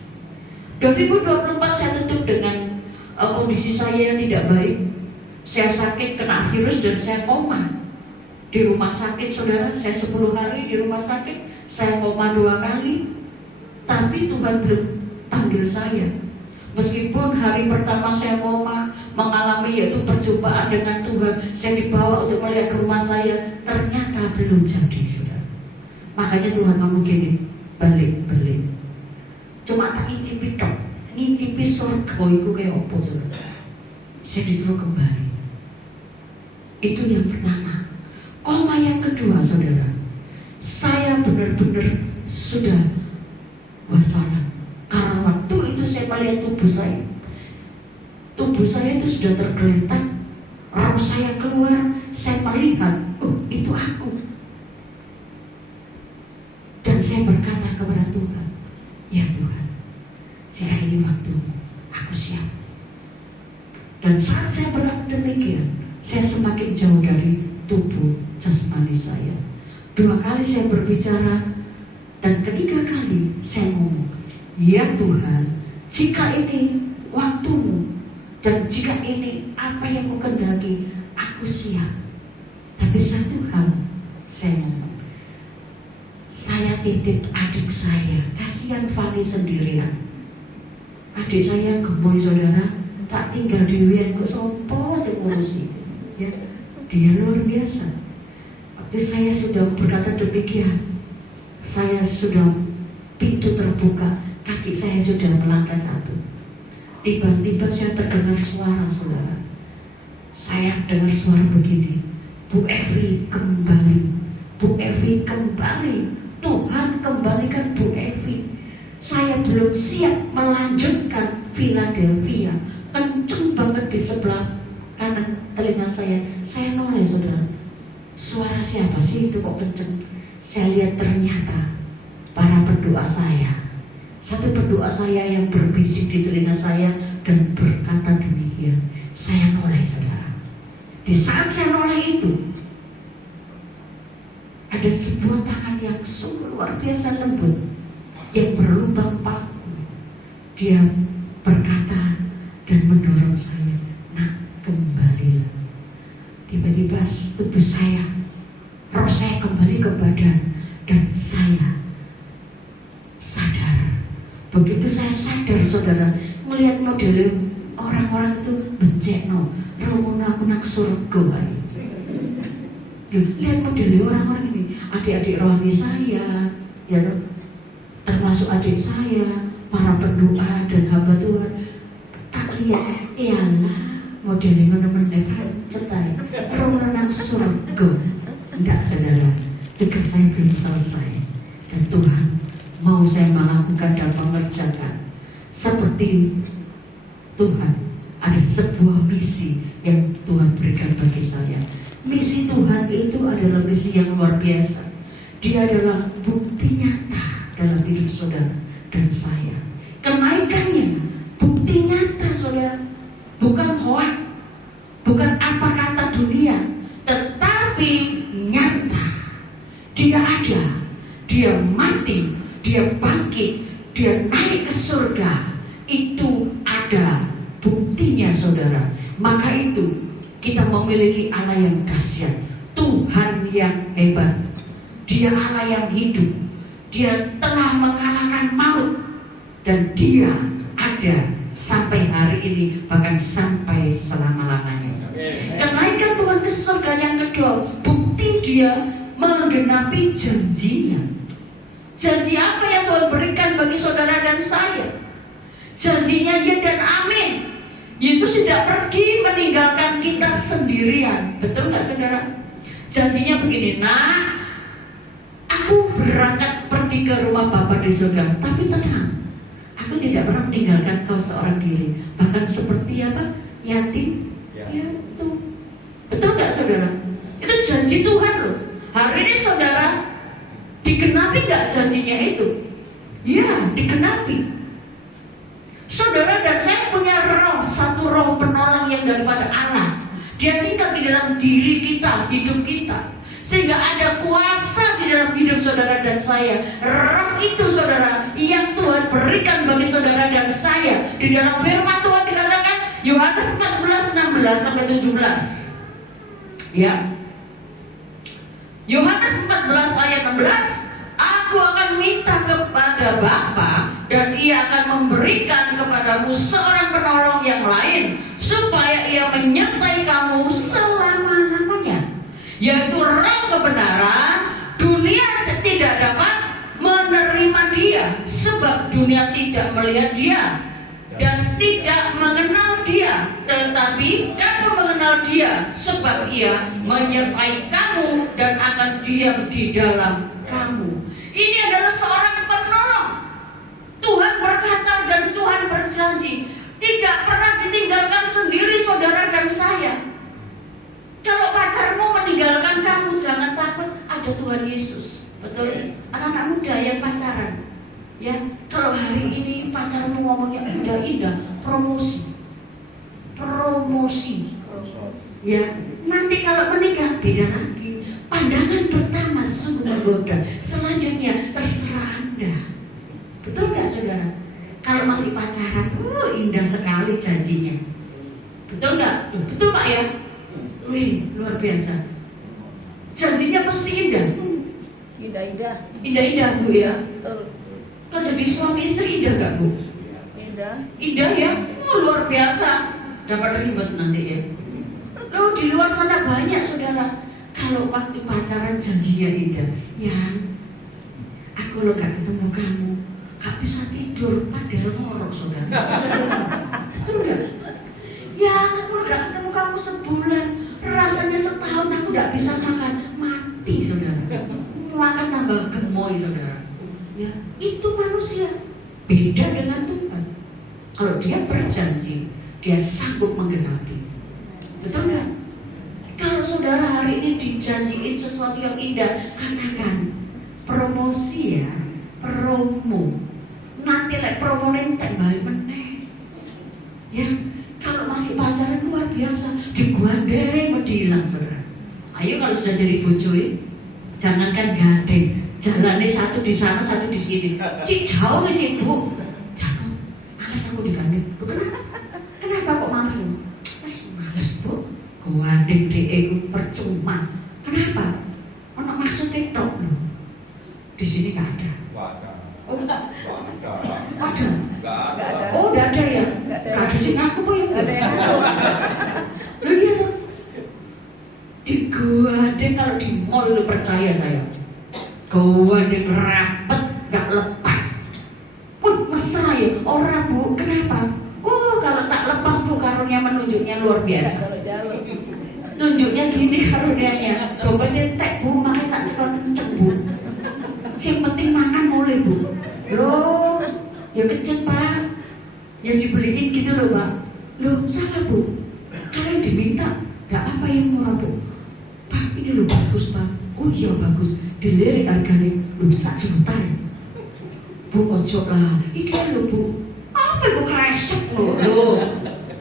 2024 saya tutup dengan kondisi saya yang tidak baik. Saya sakit kena virus dan saya koma di rumah sakit saudara. Saya 10 hari di rumah sakit. Saya koma 2 kali. Tapi Tuhan belum panggil saya. Meskipun hari pertama saya koma, mengalami yaitu perjumpaan dengan Tuhan, saya dibawa untuk melihat rumah saya, ternyata belum jadi saudara. Makanya Tuhan ngomong gini, balik. Cuma tak ngicipi tok, ngicipi surga itu kayak apa saudara. Saya disuruh kembali. Itu yang pertama. Koma yang kedua saudara, saya benar-benar sudah wassalam. Karena waktu itu saya melihat tubuh saya itu sudah tergeletak, roh saya keluar, saya melihat, oh itu aku. Dan saya berkata kepada Tuhan, ya Tuhan, jika ini waktumu, aku siap. Dan saat saya berkata demikian, saya semakin jauh dari tubuh jasmani saya. 2 kali saya berbicara, dan ketiga kali saya ngomong, ya Tuhan, jika ini waktumu, dan jika ini apa yang kau kehendaki, aku siap. Tapi satu hal saya ngomong, saya titip adik saya, kasihan Fani sendirian. Adik saya gemoy saudara, tak tinggal di Wian kok sopo sing ngurusi. Ya, dia luar biasa. Waktu saya sudah berkata demikian, saya sudah pintu terbuka, kaki saya sudah melangkah satu. Tiba-tiba saya terdengar suara saudara. Saya dengar suara begini, Bu Evi kembali, Bu Evi kembali, Tuhan kembalikan Bu Evi. Saya belum siap melanjutkan Philadelphia, kenceng banget di sebelah kanan telinga saya noleh saudara. Suara siapa sih itu kok kenceng? Saya lihat ternyata para pendoa saya. Satu pendoa saya yang berbisik di telinga saya dan berkata demikian. Saya noleh saudara. Di saat saya noleh itu, ada sebuah tangan yang sungguh luar biasa lembut yang berlubang paku. Dia berkata dan mendorong saya, nak kembalilah. Tiba-tiba tubuh saya, roh saya kembali ke badan dan saya sadar. Begitu saya sadar saudara, melihat model orang-orang itu bencekno, romono aku nang surga. Lihat model orang-orang ini, adik-adik rohani saya, ya termasuk adik saya, para pendoa dan hamba Tuhan. Tak lihat, iyalah modelnya benar-benar cetai, romono nang surga. Tidak saudara, tugas saya belum selesai dan Tuhan mau saya melakukan dan mengerjakan. Seperti Tuhan ada sebuah misi yang Tuhan berikan bagi saya. Misi Tuhan itu adalah misi yang luar biasa. Dia adalah bukti nyata dalam hidup saudara dan saya. Kenaikannya bukti nyata saudara, bukan hoak, bukan apa kata dunia, tetapi nyata. Dia ada, dia mati, dia bangkit, dia naik ke surga. Itu ada buktinya saudara. Maka itu kita memiliki Allah yang dahsyat, Tuhan yang hebat. Dia Allah yang hidup. Dia telah mengalahkan maut dan dia ada sampai hari ini, bahkan sampai selama-lamanya. Kenaikan Tuhan ke surga yang kedua, bukti dia menggenapi janjinya. Janji apa yang Tuhan berikan bagi saudara dan saya? Janjinya ya dan amin. Yesus tidak pergi meninggalkan kita sendirian. Betul gak saudara? Janjinya begini, nah aku berangkat pergi ke rumah Bapa di surga, tapi tenang, aku tidak pernah meninggalkan kau seorang diri. Bahkan seperti apa? Yatim piatu. Betul gak saudara? Itu janji Tuhan loh. Hari ini saudara, digenapi gak janjinya itu? Ya, digenapi. Saudara dan saya punya roh, satu roh penolong yang daripada Allah. Dia tinggal di dalam diri kita, hidup kita, sehingga ada kuasa di dalam hidup saudara dan saya. Roh itu saudara yang Tuhan berikan bagi saudara dan saya. Di dalam firman Tuhan dikatakan Yohanes 14:16-17. Ya, Yohanes 14 ayat 16. Aku akan minta kepada Bapa dan ia akan memberikan kepadamu seorang penolong yang lain, supaya ia menyertai kamu selama-lamanya, yaitu Roh kebenaran. Dunia tidak dapat menerima dia, sebab dunia tidak melihat dia dan tidak mengenal dia. Tetapi kamu mengenal dia, sebab ia menyertai kamu dan akan diam di dalam kamu. Ini adalah seorang penolong. Tuhan berkata dan Tuhan berjanji tidak pernah ditinggalkan sendiri saudara dan saya. Kalau pacarmu meninggalkan kamu, jangan takut, ada ada Tuhan Yesus. Betul? Anak-anak muda yang pacaran, ya, kalau hari ini pacarmu ngomongnya indah-indah, promosi, ya, nanti kalau menikah beda lagi. Pandangan pertama sungguh menggoda, selanjutnya terserah Anda. Betul nggak saudara? Kalau masih pacaran, indah sekali janjinya. Betul nggak? Betul Pak ya? Wih, luar biasa. Janjinya pasti indah. Indah-indah Bu ya. Kalau jadi suami istri indah nggak Bu? Indah ya? Luar biasa. Dapat ribet nanti ya. Loh, di luar sana banyak saudara. Kalau waktu pacaran janjinya indah, ya, aku lo gak ketemu kamu, gak bisa tidur, padahal ngorok saudara. Betul gak? Ya, aku lo gak ketemu kamu sebulan, rasanya setahun aku gak bisa makan, mati saudara. Makan tambah gemoy saudara. Ya, itu manusia. Beda dengan Tuhan. Kalau dia berjanji, dia sanggup menggenapi. Betul gak? Kalau saudara hari ini dijanjiin sesuatu yang indah, katakan promosi ya, promo. Nanti promo nentek balik meneh. Ya, kalau masih pacaran luar biasa, digandeng medilang saudara. Ayo kalau sudah jadi bojo, jangankan gandeng, jalannya satu di sana, satu di sini. Cik jauh nih sih Bu. Jangan, males aku digandeng. Kenapa kok males? Males Bu. Gandeng DE percuma. Kenapa? Ono maksud TikTok loh. Di sini nggak ada. Oh, ada. Oh, nggak ada ya. Nggak ada sih ngaku kok ya. Lu iya tuh. Di gandeng kalau di mall lu percaya saya. Gandeng rapet, nggak lepas. Mesra ya orang Bu. Kenapa? Kalau tak lepas Bu karunnya menunjuknya luar biasa. Tunjuknya gini karunianya. Dompetnya tek Bu, makanya tak cepat kenceng Bu. Yang penting makan boleh Bu. Loh, ya kecil Pak. Yang dibeliin gitu loh Pak. Loh salah Bu. Kalau yang diminta gak apa yang murah Bu. Pak ini loh bagus Pak. Oh iya bagus. Dilirik harganya loh 1 juta ya. Bu ojo lah. Ini loh Bu. Apa itu kresek loh.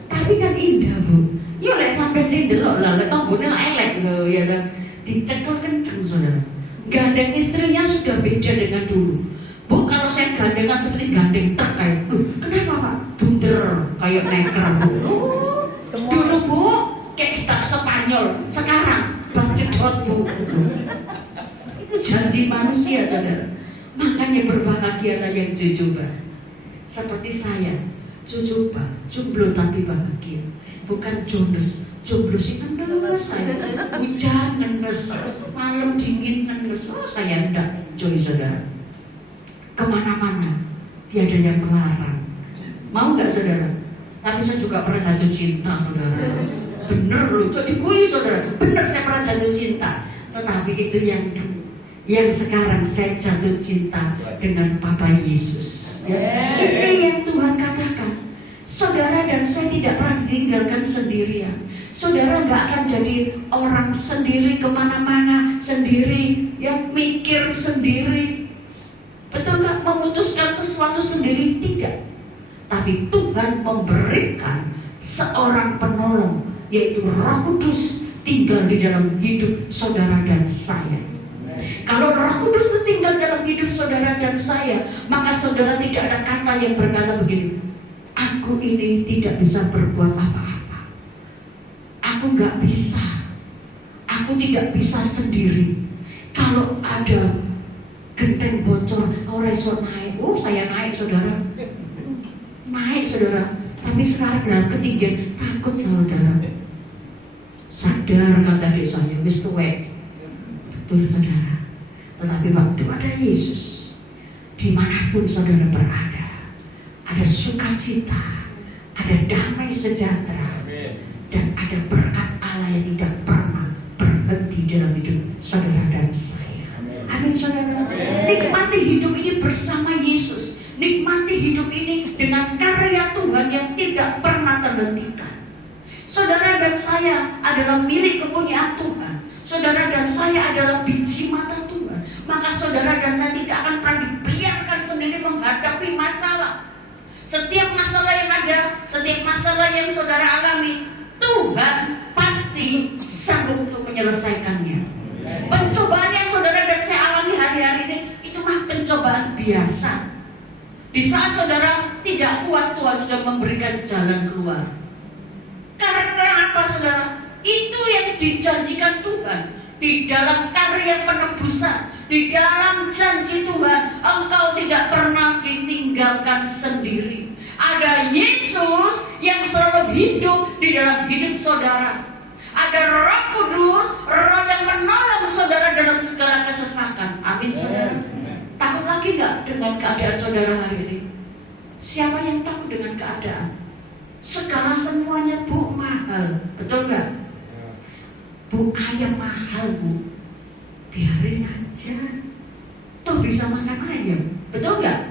Tapi kan indah Bu. Yuk lek sampai sing delok lah, lek tombone elek lho ya kan. Dicekel kenceng saudara. Gandeng istrinya sudah beda dengan dulu. Bu, kalau saya gandengan seperti gandeng truk kayak, kenapa Pak? Bunder kayak neker Bu. Dulu Bu, kayak kita Spanyol. Sekarang bas jedot Bu. Itu janji manusia saudara. Makanya berbahagialah yang jujur. Seperti saya, jujur jomblo tapi bahagia. Bukan jones, jomblo sih ngenes saya. Hujan ngenes, malam dingin ngenes. Oh saya enggak, joy saudara. Kemana-mana, tiada yang melarang. Mau nggak saudara? Tapi saya juga pernah jatuh cinta saudara. Bener loh, dikui saudara. Bener saya pernah jatuh cinta. Tetapi itu yang sekarang saya jatuh cinta dengan Papa Yesus. Ini yang Tuhan katakan. Saudara dan saya tidak pernah ditinggalkan sendirian. Saudara gak akan jadi orang sendiri kemana-mana sendiri, yang mikir sendiri. Betul gak? Memutuskan sesuatu sendiri, tidak. Tapi Tuhan memberikan seorang penolong, yaitu Roh Kudus tinggal di dalam hidup saudara dan saya. Kalau Roh Kudus tinggal dalam hidup saudara dan saya, maka saudara tidak ada kata yang berkata begini, aku ini tidak bisa berbuat apa-apa. Aku gak bisa. Aku tidak bisa sendiri. Kalau ada genteng bocor, orang iso naik. Oh saya naik saudara. Naik saudara. Tapi sekarang dalam ketinggian takut saudara. Sadar kata adik saya, wis tuwek. Betul saudara. Tetapi waktu ada Yesus, dimanapun saudara berada, ada sukacita, ada damai sejahtera, dan ada berkat Allah yang tidak pernah berhenti dalam hidup saudara dan saya. Amin saudara. Nikmati hidup ini bersama Yesus. Nikmati hidup ini dengan karya Tuhan yang tidak pernah terhentikan. Saudara dan saya adalah milik kepunyaan Tuhan. Saudara dan saya adalah biji mata Tuhan, maka saudara dan saya tidak akan pernah dibiarkan sendiri menghadapi masalah. Setiap masalah yang ada, setiap masalah yang saudara alami, Tuhan pasti sanggup untuk menyelesaikannya. Pencobaan yang saudara dan saya alami hari-hari ini, itu mah pencobaan biasa. Di saat saudara tidak kuat, Tuhan sudah memberikan jalan keluar. Karena apa saudara? Itu yang dijanjikan Tuhan. Di dalam karya penebusan, di dalam janji Tuhan, engkau tidak pernah ditinggalkan sendiri. Ada Yesus yang selalu hidup di dalam hidup saudara. Ada Roh Kudus, Roh yang menolong saudara dalam segala kesesakan. Amin saudara. Takut lagi gak dengan keadaan saudara hari ini? Siapa yang takut dengan keadaan? Segala semuanya Bu mahal, betul gak? Bu, ayam mahal Bu, biarin aja, toh bisa makan ayam, betul gak?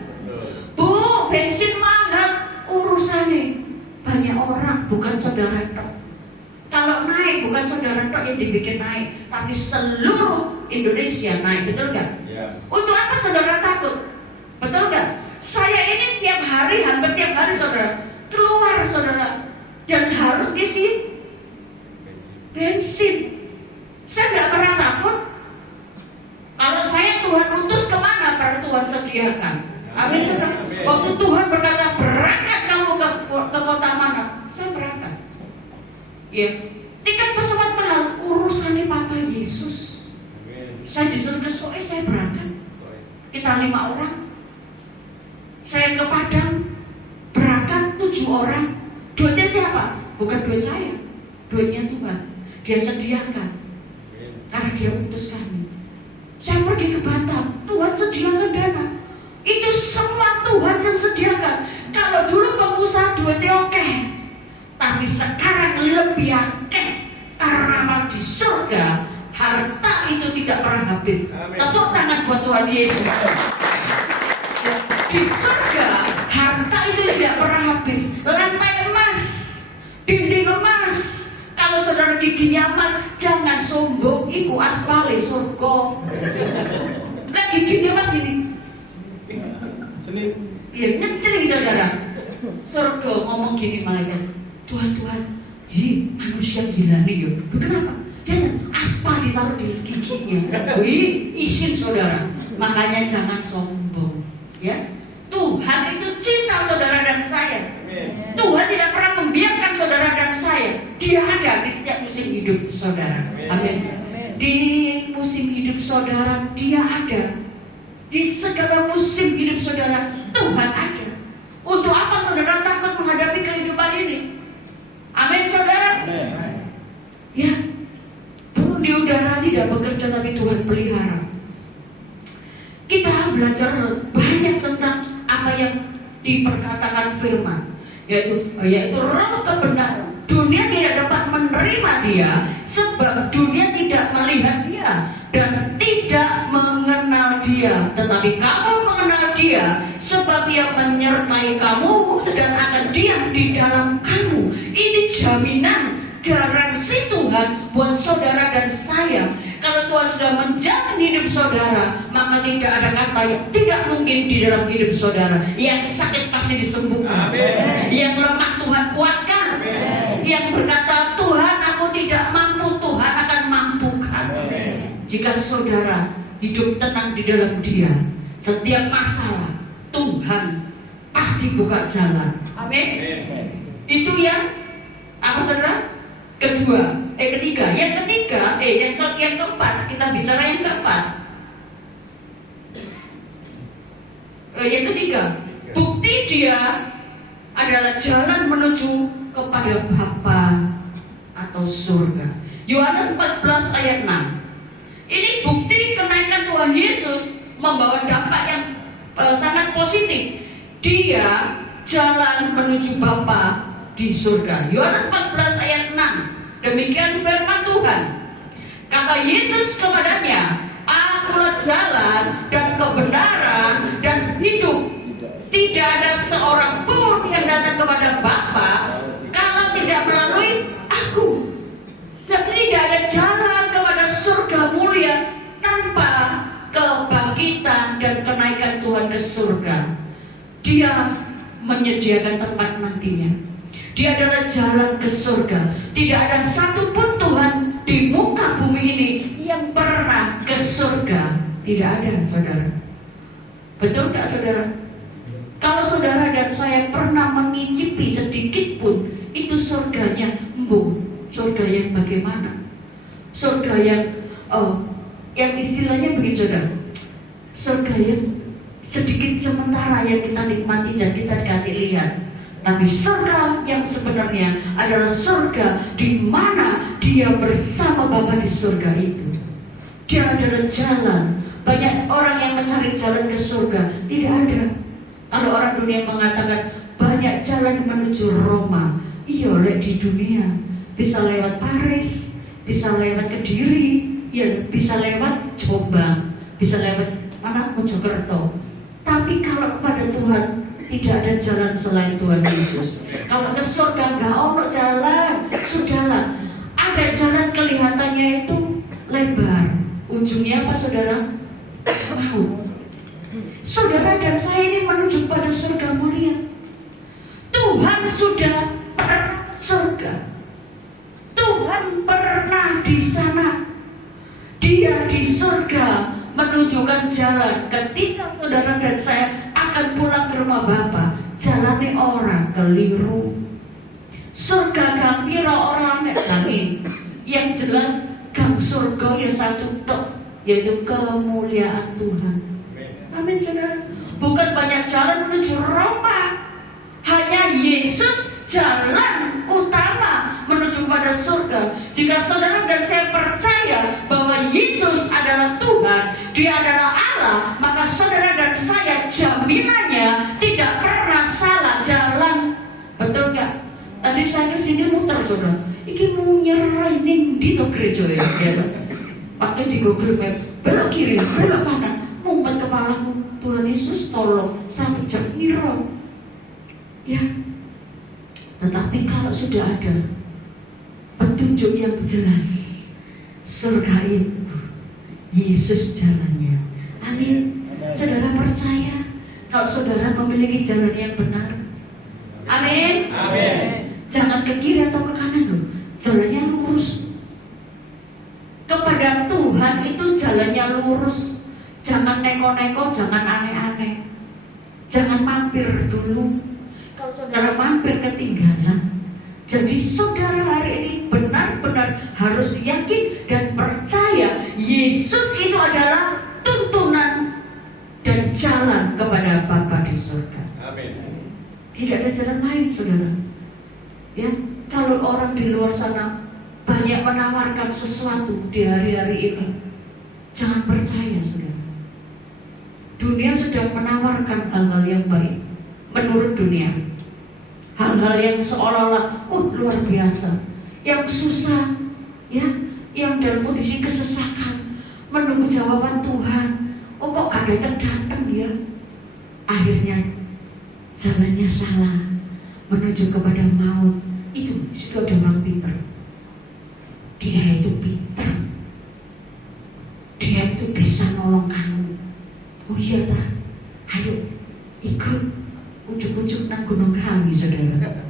Bu, bensin mahal, urusannya banyak orang, bukan saudara tok. Kalau naik bukan saudara tok yang dibikin naik, tapi seluruh Indonesia naik, betul gak? Untuk apa saudara takut? Betul gak? Saya ini tiap hari, hampir tiap hari saudara keluar saudara, dan harus isi bensin. Saya tidak pernah takut. Kalau saya Tuhan utus kemana, pada Tuhan sediakan. Amin saudara. Waktu Tuhan berkata berangkat kamu ke kota mana, saya berangkat. Ya, tiket pesawat mahal, urusannya Papa Yesus. Saya disuruh ke Soe, saya berangkat. Kita 5 orang. Saya ke Padang, berangkat 7 orang. Duitnya siapa? Bukan duit saya, duitnya Tuhan. Dia sediakan, karena Dia utus kami. Saya pergi ke Batam, Tuhan sediakan dana. Itu semua Tuhan yang sediakan. Kalau dulu pengusaha duitnya oke, tapi sekarang lebih oke. Karena di surga harta itu tidak pernah habis. Tepuk tangan buat Tuhan Yesus. Di surga harta itu tidak pernah habis. Lantai emas, dinding emas. Kalau saudara giginya emas, jangan sombong. Iku aspale surga. Nah giginya emas ini, iya ngeceling saudara. Surga ngomong gini malaikat, Tuhan, manusia gila nih yuk. Kenapa? Dia aspal ditaruh di giginya. Izin saudara. Makanya jangan sombong. Ya, Tuhan itu cinta saudara dan saya. Tuhan tidak pernah membiarkan saudara dan saya. Dia ada di setiap musim hidup saudara. Amin. Di musim hidup saudara Dia ada. Di segala musim hidup saudara Tuhan ada. Untuk apa saudara takut menghadapi kehidupan ini? Amin saudara. Ya, burung di udara tidak bekerja, tapi Tuhan pelihara. Kita belajar banyak tentang apa yang diperkatakan firman, yaitu roh kebenaran. Dunia tidak dapat menerima Dia, sebab dunia tidak melihat Dia dan tidak mengenal Dia. Tetapi kamu mengenal Dia, sebab Dia menyertai kamu dan akan diam di dalam kamu. Ini jaminan, garansi Tuhan buat saudara dan saya. Kalau Tuhan sudah menjamin hidup saudara, maka tidak ada kata yang tidak mungkin di dalam hidup saudara. Yang sakit pasti disembuhkan. Amen. Yang lemah Tuhan kuatkan. Amen. Yang berkata Tuhan aku tidak mampu, Tuhan akan mampukan. Amen. Jika saudara hidup tenang di dalam Dia, setiap masalah Tuhan pasti buka jalan. Amin. Itu yang apa saudara? Ketiga. Yang keempat, kita bicara yang keempat. Yang ketiga, bukti Dia adalah jalan menuju kepada Bapa atau surga. Yohanes 14 ayat 6. Ini bukti kenaikan Tuhan Yesus membawa dampak yang sangat positif. Dia jalan menuju Bapa di surga. Yohanes 14 ayat 6. Demikian firman Tuhan. Kata Yesus kepadanya, Akulah jalan dan kebenaran dan hidup. Tidak ada seorang pun yang datang kepada Bapa kalau tidak melalui Aku. Jadi tidak ada jalan kepada surga mulia tanpa ke surga. Dia menyediakan tempat nantinya. Dia adalah jalan ke surga. Tidak ada satupun Tuhan di muka bumi ini yang pernah ke surga. Tidak ada, saudara. Betul gak, saudara? Kalau saudara dan saya pernah mengicipi sedikit pun, itu surganya, surga yang bagaimana? Surga yang istilahnya begini, saudara. Surga yang sedikit sementara yang kita nikmati dan kita dikasih lihat. Tapi surga yang sebenarnya adalah surga di mana dia bersama Bapa di surga itu. Dia adalah jalan. Banyak orang yang mencari jalan ke surga, tidak ada. Kalau orang dunia mengatakan banyak jalan menuju Roma, iya, di dunia bisa lewat Paris, bisa lewat Kediri, ya bisa lewat Jombang, bisa lewat mana Mojokerto. Tapi kalau kepada Tuhan tidak ada jalan selain Tuhan Yesus. Kalau ke surga nggak ono jalan, sudahlah. Ada jalan kelihatannya itu lebar, ujungnya apa, saudara? Maut. Saudara dan saya ini menuju pada surga mulia. Tuhan sudah pernah surga. Tuhan pernah di sana. Dia di surga menunjukkan jalan. Ketika saudara dan saya akan pulang ke rumah Bapa, jalannya orang keliru. Surga gang pira orang nek angin. Yang jelas gang surga ya satu tok, yaitu kemuliaan Tuhan. Amin, saudara. Bukan banyak jalan menuju Roma. Hanya Yesus jalan utama menuju pada surga. Jika saudara dan saya percaya bahwa Yesus adalah Tuhan, Dia adalah Allah, maka saudara dan saya jaminannya tidak pernah salah jalan. Betul nggak? Tadi saya kesini muter, saudara. Iki mau nyerai ning di gereja ya. Waktu di Google Map, belok kiri, belok kanan, mumpet kepalaku. Tuhan Yesus tolong, sampai jam niro. Ya. Tetapi kalau sudah ada petunjuk yang jelas, surga itu Yesus jalannya. Amin. Saudara percaya kalau saudara memiliki jalan yang benar? Amin. Amin. Jangan ke kiri atau ke kanan loh. Jalannya lurus. Kepada Tuhan itu jalannya lurus. Jangan neko-neko, jangan aneh-aneh. Jangan mampir dulu. Kalau saudara mampir ketinggalan. Jadi saudara hari ini benar-benar harus yakin dan percaya Yesus itu adalah tuntunan dan jalan kepada Bapa di surga. Amin. Tidak ada jalan lain, saudara. Ya, kalau orang di luar sana banyak menawarkan sesuatu di hari-hari ini, jangan percaya, saudara. Dunia sudah menawarkan hal-hal yang baik menurut dunia. Hal-hal yang seolah-olah luar biasa, yang susah, ya, yang dalam kondisi kesesakan, menunggu jawaban Tuhan. Kok gak datang ya? Akhirnya jalannya salah, menuju kepada maut. Itu sudah ada orang pintar. Dia itu pintar. Dia itu bisa nolong kamu. Oh iya tak? Ayo ikut. Ujuk-ujuk nang gunung kami, saudara.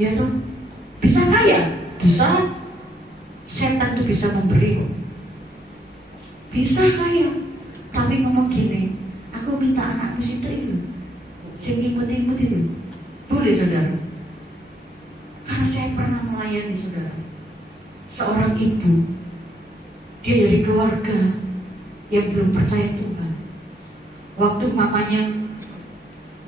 Ya toh? Bisa kaya? Bisa. Setan tuh bisa memberi. Bisa kaya. Tapi ngomong gini, aku minta anakmu situ itu, sing imut-imut itu. Boleh, saudara? Karena saya pernah melayani, saudara, seorang ibu. Dia dari keluarga yang belum percaya Tuhan. Waktu mamanya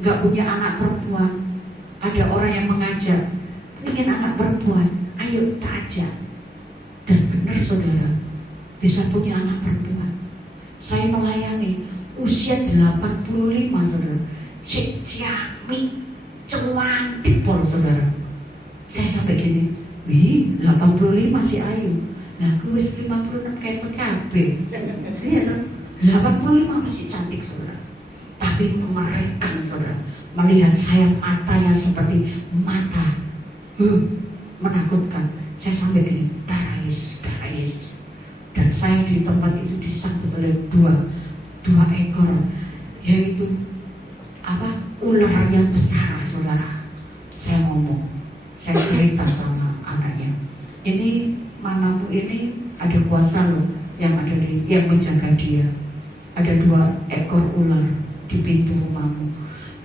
gak punya anak perempuan, ada orang yang mengajak, ingin anak perempuan, ayo tak ajak. Dan benar, saudara, bisa punya anak perempuan. Saya melayani usia 85, saudara. Cik ciamik, cuantik pol, saudara. Saya sampai gini, 85 masih ayu. Nah, gue 56 kayak PKB. Iya kan? 85 masih cantik, saudara. Tapi mengerikan, saudara. Melihat saya matanya seperti mata menakutkan. Saya sampai gini, darah Yesus, darah Yesus. Dan saya di tempat itu disambut oleh dua ekor, yaitu yang menjaga dia. Ada 2 ekor ular di pintu rumahmu.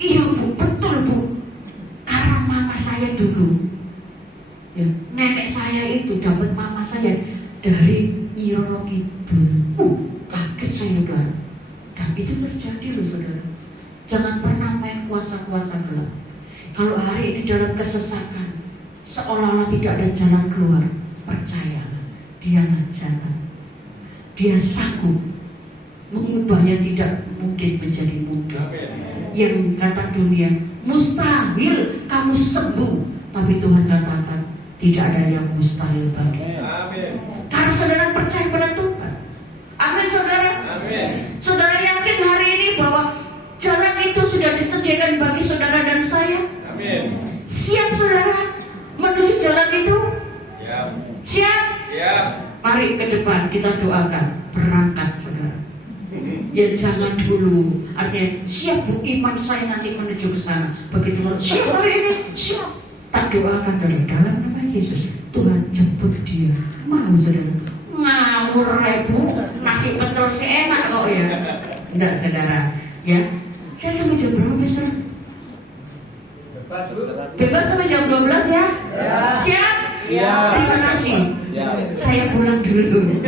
Iya Bu, betul Bu. Karena mama saya dulu, ya, nenek saya itu dapat mama saya dari Nyi Roro Kidul. Kaget saya saudara. Dan itu terjadi loh saudara. Jangan pernah main kuasa-kuasa gelap. Kalau hari ini dalam kesesakan, seolah-olah tidak ada jalan keluar, percayalah, dia ada jalan. Dia sanggup mengubah yang tidak mungkin menjadi mungkin. Yang kata dunia mustahil kamu sembuh, tapi Tuhan katakan tidak ada yang mustahil bagi. Karena saudara percaya pada Tuhan. Amin saudara. Saudara yakin hari ini bahwa jalan itu sudah disediakan bagi saudara dan saya? Siap saudara menuju jalan itu? Siap? Mari ke depan kita doakan, berangkat saudara. Ya jangan dulu, artinya siap Bu, iman saya nanti menuju ke sana. Begitu siap hari ini, siap. Tak doakan dalam nama Yesus, Tuhan jemput dia. Mau saudara? Ngawur Bu, nasi pecel seenak kok ya. Enggak saudara, ya. Saya sampai jam berapa saudara? Bebas sampai jam 12 ya? Siap? Terima kasih. Saya pulang dulu.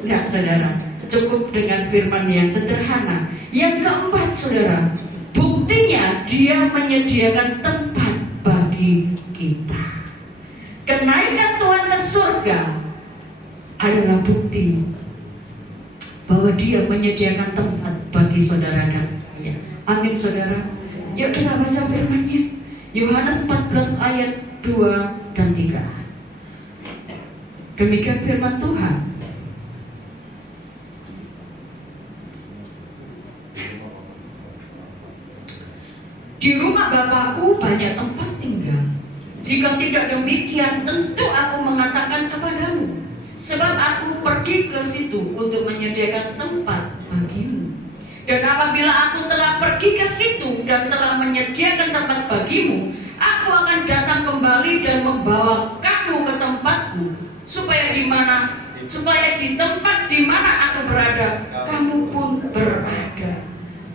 Enggak saudara, cukup dengan firman yang sederhana. Yang keempat saudara, buktinya dia menyediakan tempat bagi kita. Kenaikan Tuhan ke surga adalah bukti bahwa dia menyediakan tempat bagi saudara dan saya. Amin saudara. Yuk kita baca firman-Nya. Yohanes 14 ayat 2 dan 3. Demikian firman Tuhan. Di rumah Bapakku banyak tempat tinggal. Jika tidak demikian, tentu aku mengatakan kepadamu. Sebab aku pergi ke situ untuk menyediakan tempat bagimu. Dan apabila aku telah pergi ke situ dan telah menyediakan tempat bagimu, aku akan datang kembali dan membawa kamu ke tempatku, supaya di tempat di mana aku berada, kamu pun berada.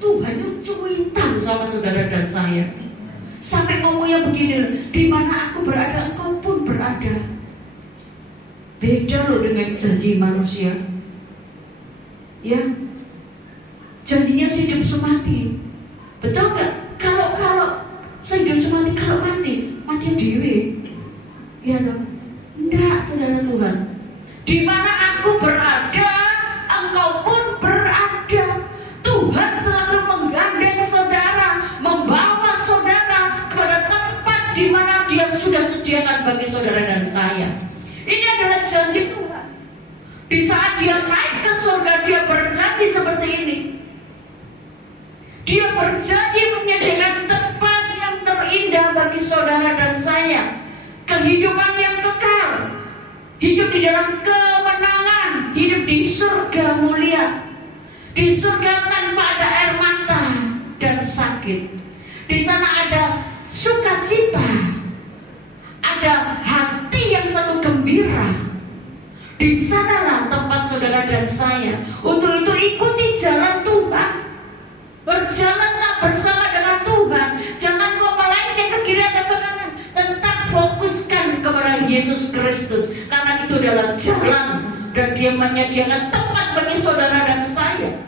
Tuhan itu cuitan sama saudara dan saya. Sampai ngomongnya begini, di mana aku berada, engkau pun berada. Beda loh dengan janji manusia. Ya, janjinya hidup semati. Betul nggak? Kalau hidup semati, kalau mati dewe. Ya toh? Enggak, saudara Tuhan. Di mana aku berada, engkau pun berada. Tuhan selalu menggandeng saudara, membawa saudara kepada tempat di mana Dia sudah sediakan bagi saudara dan saya. Ini adalah janji Tuhan. Di saat Dia naik ke surga, Dia berjanji seperti ini. Dia berjanji menyediakan tempat yang terindah bagi saudara dan saya. Kehidupan yang kekal, hidup di dalam kemenangan, hidup di surga mulia. Di surga tanpa ada air mata dan sakit. Di sana ada sukacita, ada hati yang selalu gembira. Di sanalah tempat saudara dan saya. Untuk itu ikuti jalan Tuhan. Berjalanlah bersama dengan Tuhan. Jangan kau melenceng ke kiri atau ke kanan. Tetap fokuskan kepada Yesus Kristus, karena itu adalah jalan. Dan Dia menyediakan tempat bagi saudara dan saya.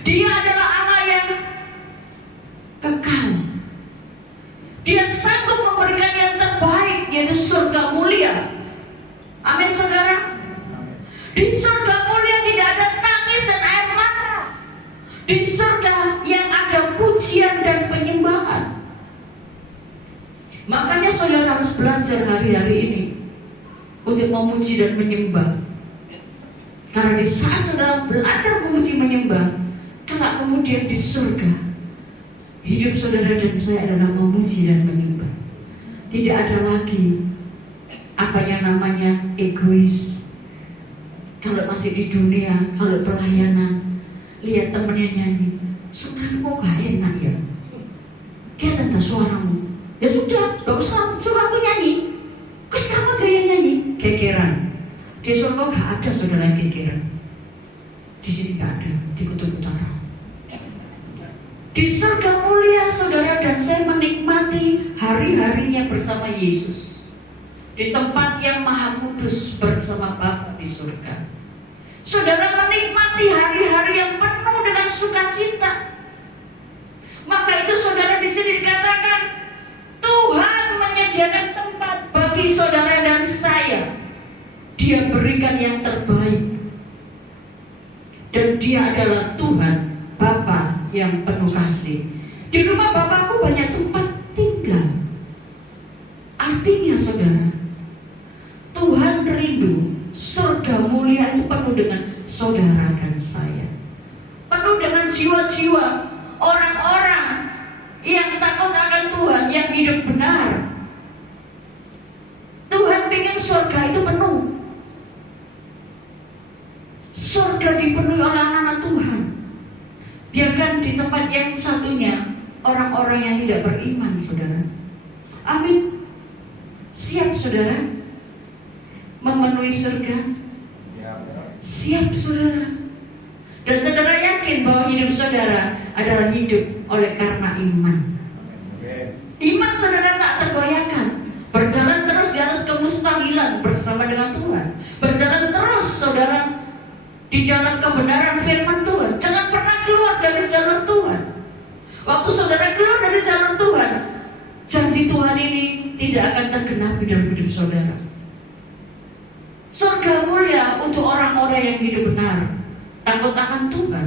Dia adalah Allah yang kekal. Dia sanggup memberikan yang terbaik, yaitu surga mulia. Amin saudara. Di surga mulia tidak ada tangis dan air mata. Di surga yang ada pujian dan penyembahan. Makanya saudara harus belajar hari-hari ini untuk memuji dan menyembah. Karena di saat saudara belajar memuji menyembah, kelak kemudian di surga, hidup saudara dan saya adalah memuji dan menyembah. Tidak ada lagi apa yang namanya egois. Kalau masih di dunia, kalau pelayanan, lihat temennya nyanyi, suaramu gak enak ya. Lihat tentang suaramu. Ya sudah, gak usah suaraku nyanyi. Terus kamu aja yang nyanyi. Kekeran. Di surga gak ada saudara yang kira. Di sini gak ada, di kutub utara. Di surga mulia saudara dan saya menikmati hari-harinya bersama Yesus. Di tempat yang maha kudus bersama Bapa di surga. Saudara menikmati hari-hari yang penuh dengan sukacita. Maka itu saudara di sini dikatakan Tuhan menyediakan tempat bagi saudara dan saya. Dia berikan yang terbaik. Dan dia adalah Tuhan Bapa yang penuh kasih. Di rumah Bapakku banyak tempat tinggal. Artinya saudara, Tuhan rindu surga mulia itu penuh dengan saudara dan saya. Penuh dengan jiwa-jiwa orang-orang yang takut akan Tuhan, yang hidup benar. Tuhan ingin surga itu penuh. Surga dipenuhi oleh anak-anak Tuhan. Biarkan di tempat yang satunya orang-orang yang tidak beriman, saudara. Amin. Siap saudara memenuhi surga? Siap saudara. Dan saudara yakin bahwa hidup saudara adalah hidup oleh karena iman. Iman saudara tak tergoyahkan. Berjalan terus di atas kemustahilan bersama dengan Tuhan. Berjalan terus saudara di dalam kebenaran firman Tuhan. Jangan pernah keluar dari jalan Tuhan. Waktu saudara keluar dari jalan Tuhan, janji Tuhan ini tidak akan tergenapi dalam hidup saudara. Surga mulia untuk orang-orang yang hidup benar, takut akan Tuhan.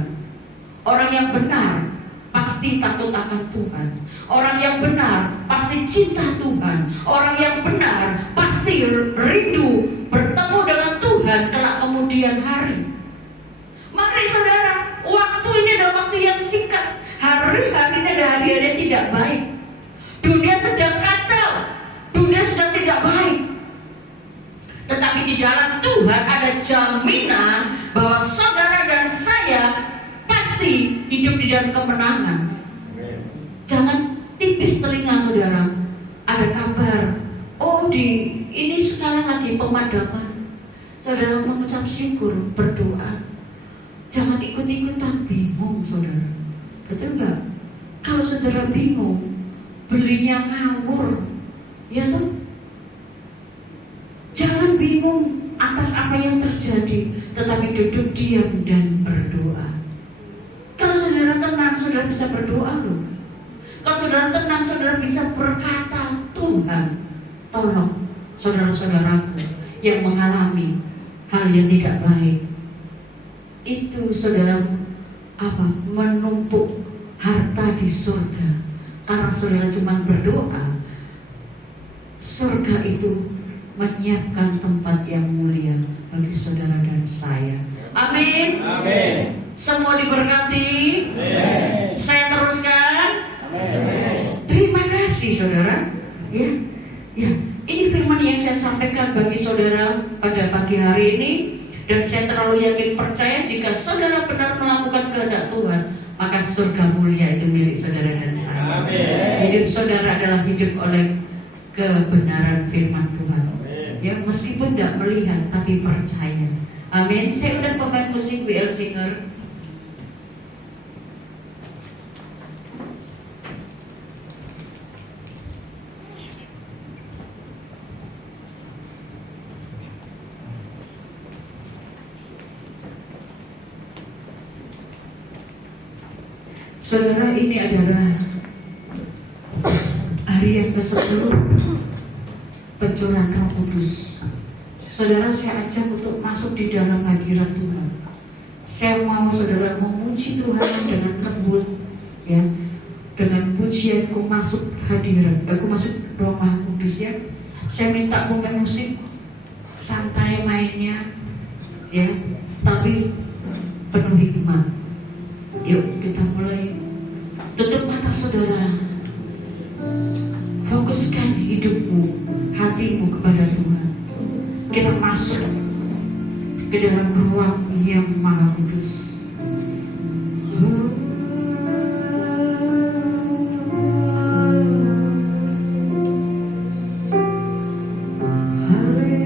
Orang yang benar pasti takut akan Tuhan. Orang yang benar pasti cinta Tuhan. Orang yang benar pasti rindu bertemu dengan Tuhan kelak kemudian hari. Mari saudara, waktu ini adalah waktu yang singkat. Hari-hari ini adalah hari-hari yang tidak baik. Dunia sedang kacau. Dunia sedang tidak baik. Tetapi di dalam Tuhan ada jaminan bahwa saudara dan saya pasti hidup di dalam kemenangan. Jangan tipis telinga saudara. Ada kabar, oh ini sekarang lagi pemadaman. Saudara mengucap syukur, berdoa. Jangan ikut-ikutan bingung saudara. Betul nggak? Kalau saudara bingung, belinya ngawur, ya toh? Jangan bingung atas apa yang terjadi, tetapi duduk diam dan berdoa. Kalau saudara tenang, saudara bisa berdoa loh. Kalau saudara tenang, saudara bisa berkata, Tuhan, tolong saudara-saudaraku yang mengalami hal yang tidak baik. Itu saudara menumpuk harta di surga. Karena saudara cuma berdoa, surga itu menyiapkan tempat yang mulia bagi saudara dan saya. Amin. Amin. Semua diberkati. Amin. Saya teruskan. Amin. Terima kasih saudara. Ya. Ini firman yang saya sampaikan bagi saudara pada pagi hari ini. Dan saya terlalu yakin percaya jika saudara benar melakukan kehendak Tuhan, maka surga mulia itu milik saudara dan saya. Amin. Hidup saudara adalah hidup oleh kebenaran firman Tuhan. Amin. Ya, meskipun tidak melihat tapi percaya. Amin. Saya udah pemain musik WL Singer. Saudara, ini adalah hari yang ke-10 pencurahan Roh Kudus. Saudara, saya ajak untuk masuk di dalam hadirat Tuhan. Saya mau saudara memuji Tuhan dengan lembut, ya, dengan pujianku masuk hadirat, aku masuk Rumah Kudus ya. Saya minta pemain musik santai mainnya, ya, tapi penuh hikmat. Yuk kita mulai. Tutup mata saudara. Fokuskan hidupmu, hatimu kepada Tuhan. Kita masuk ke dalam ruang yang maha kudus. Haleluya.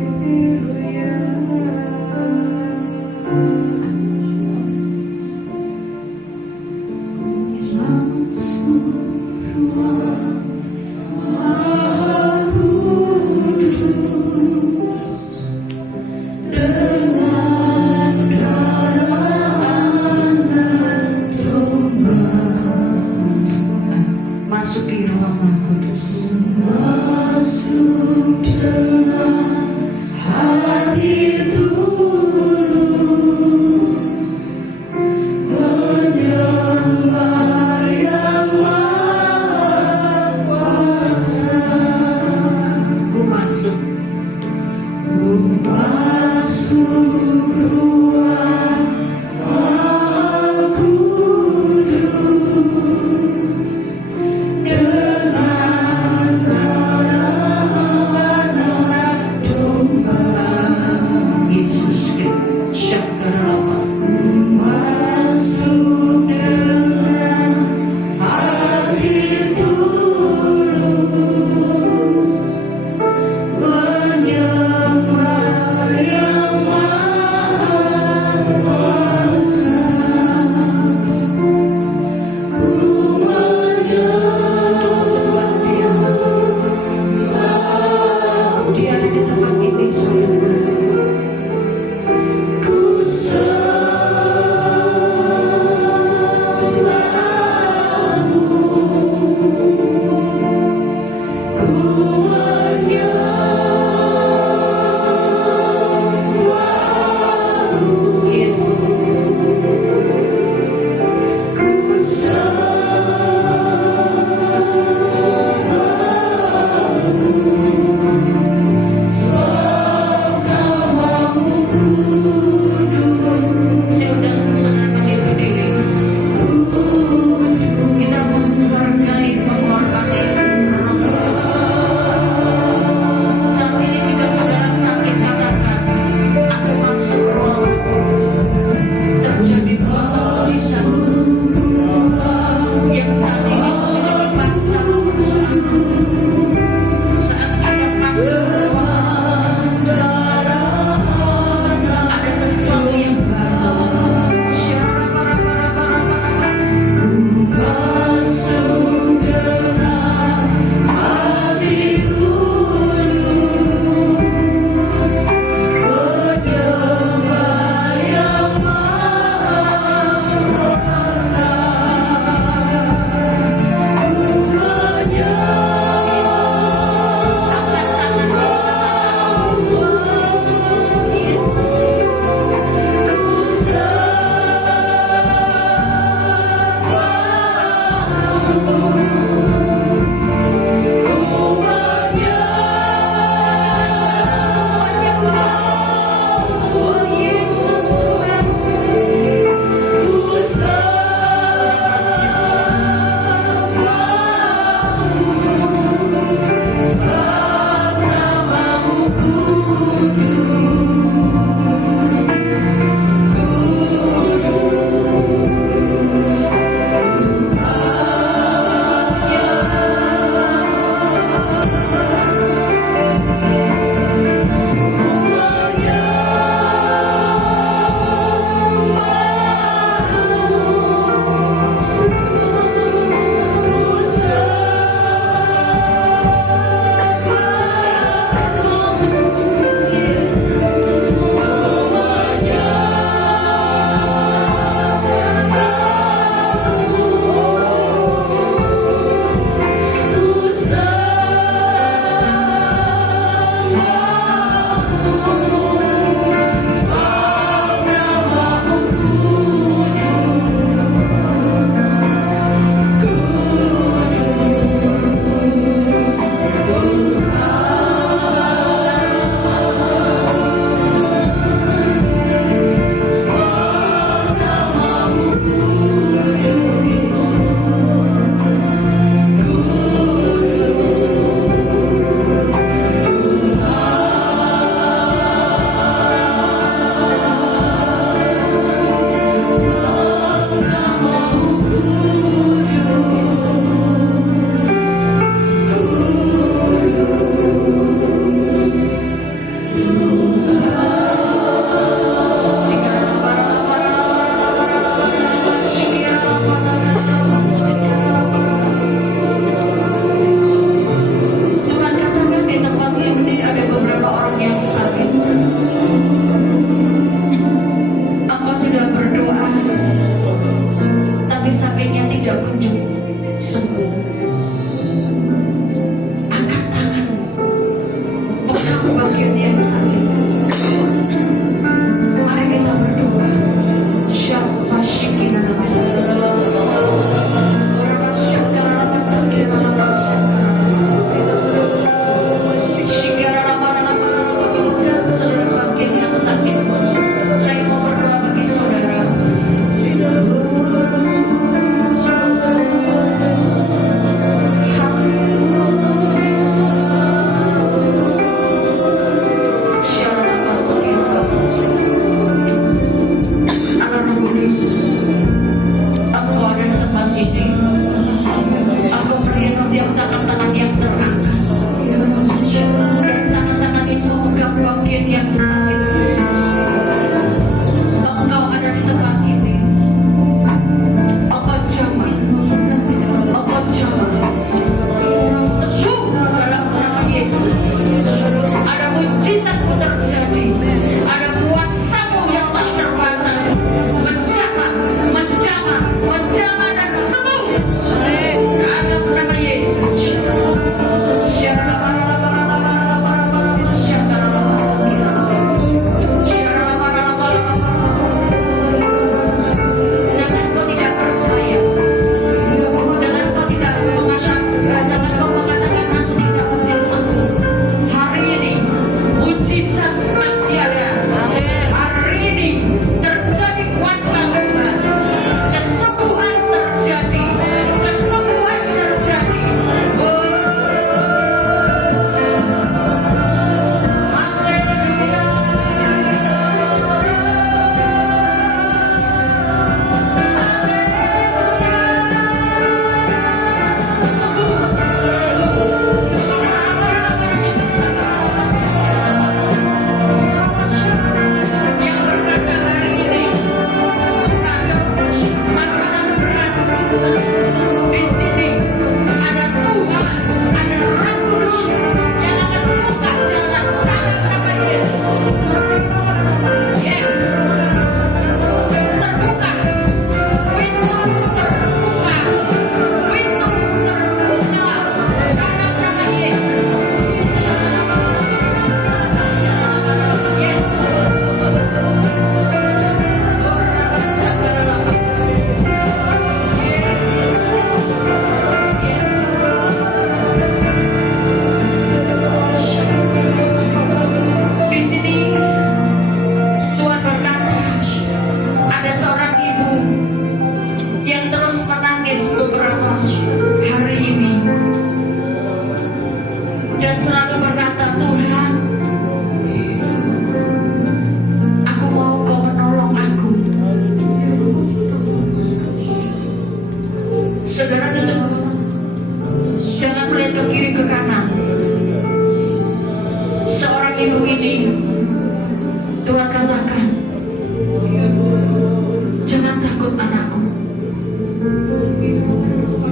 takut anakku.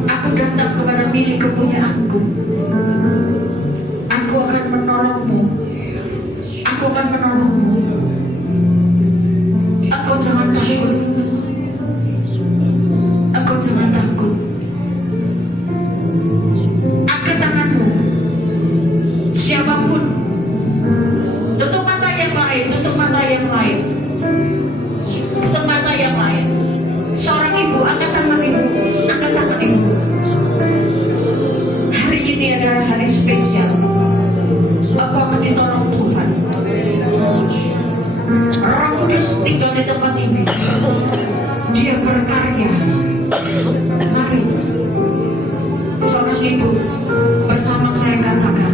Aku datang kepada milik kepunyaanku. Aku akan menolongmu. Aku akan menolongmu. Engkau jangan takut. Engkau jangan takut. Angkat tanganmu. Siapapun. Tutup mata yang lain. Tutup mata yang lain. Tutup mata yang lain. Seorang ibu, angkat tangan ibu. Angkat tangan ibu. Hari ini adalah hari spesial. Aku akan ditolong Tuhan. Roh Kudus tinggal di tempat ini. Dia berkarya. Mari, seorang ibu bersama saya katakan,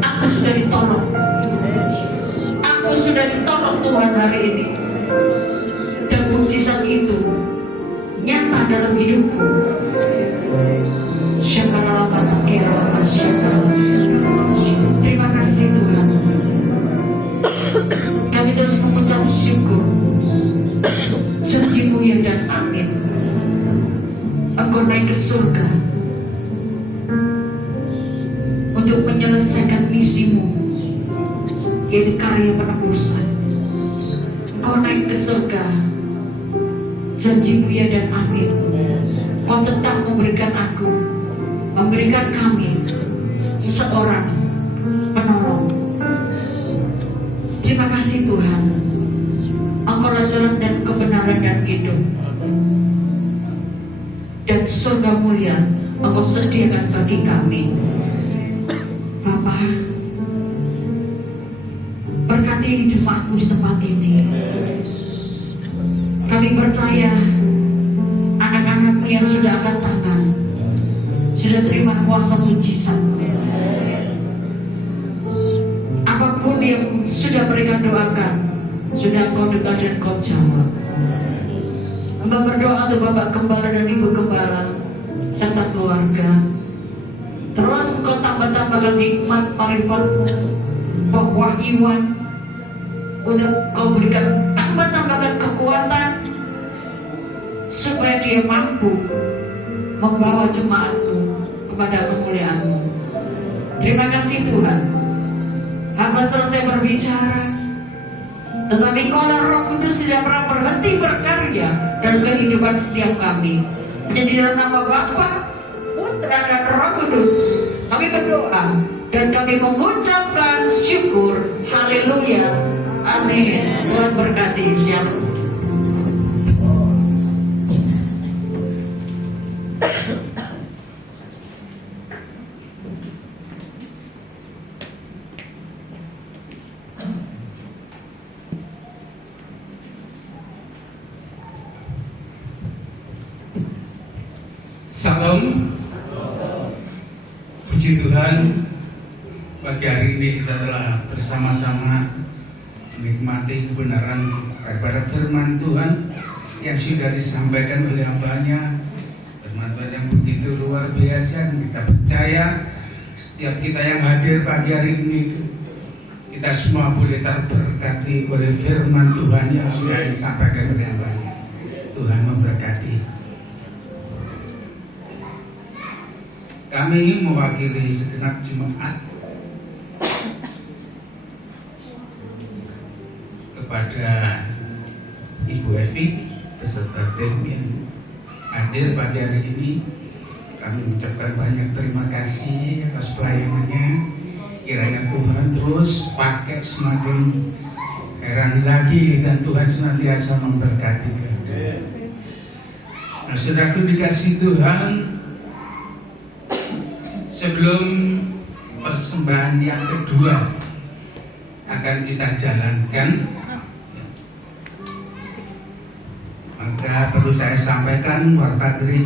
aku sudah ditolong. Aku sudah ditolong Tuhan hari ini. Dan mukjizat itu nyata dalam hidupku. Terima kasih Tuhan. Kami terus mengucap syukur. Janji-Mu ya dan amin. Engkau naik ke surga untuk menyelesaikan misimu, yaitu karya penebusan. Engkau naik ke surga. Janji-Mu ya dan amin. Kau tetap memberikan aku, memberikan kami seorang penolong. Terima kasih Tuhan. Engkaulah jalan dan kebenaran dan hidup. Dan surga mulia Engkau sediakan bagi kami. Bapa, berkati jemaat-Mu di tempat ini. Kami percaya anak-anak-Mu yang sudah angkat tangan sudah terima kuasa mujizat. Apapun yang sudah mereka doakan, sudah Engkau dengar dan Engkau jawab. Hamba berdoa untuk Bapak Gembala dan Ibu Gembala serta keluarga. Terus Engkau tambah-tambahkan hikmat marifat-Mu, pewahyuan, untuk Engkau berikan tambah-tambahkan kekuatan supaya dia mampu membawa jemaat-Mu kepada kemuliaan-Mu. Terima kasih Tuhan. Hamba selesai berbicara, tetapi Engkaulah Roh Kudus tidak pernah berhenti berkarya dalam kehidupan setiap kami. Hanya di dalam nama Bapa, Putra dan Roh Kudus kami berdoa dan kami mengucapkan syukur. Haleluya. Amin. Tuhan berkati. Shalom. Salam. Puji Tuhan, pagi hari ini kita telah bersama-sama menikmati kebenaran daripada firman Tuhan yang sudah disampaikan oleh hambanya. Firman Tuhan yang begitu luar biasa, dan kita percaya setiap kita yang hadir pagi hari ini, kita semua boleh terberkati oleh firman Tuhan yang sudah disampaikan oleh hambanya. Tuhan memberkati. Kami mewakili segenap jemaat kepada Ibu Evi beserta tim yang hadir pagi hari ini. Kami mengucapkan banyak terima kasih atas pelayanannya. Kiranya Tuhan terus pakai semakin heran lagi dan Tuhan senantiasa memberkati kami. Nah, saudaraku dikasih Tuhan, sebelum persembahan yang kedua akan kita jalankan, maka perlu saya sampaikan warta gereja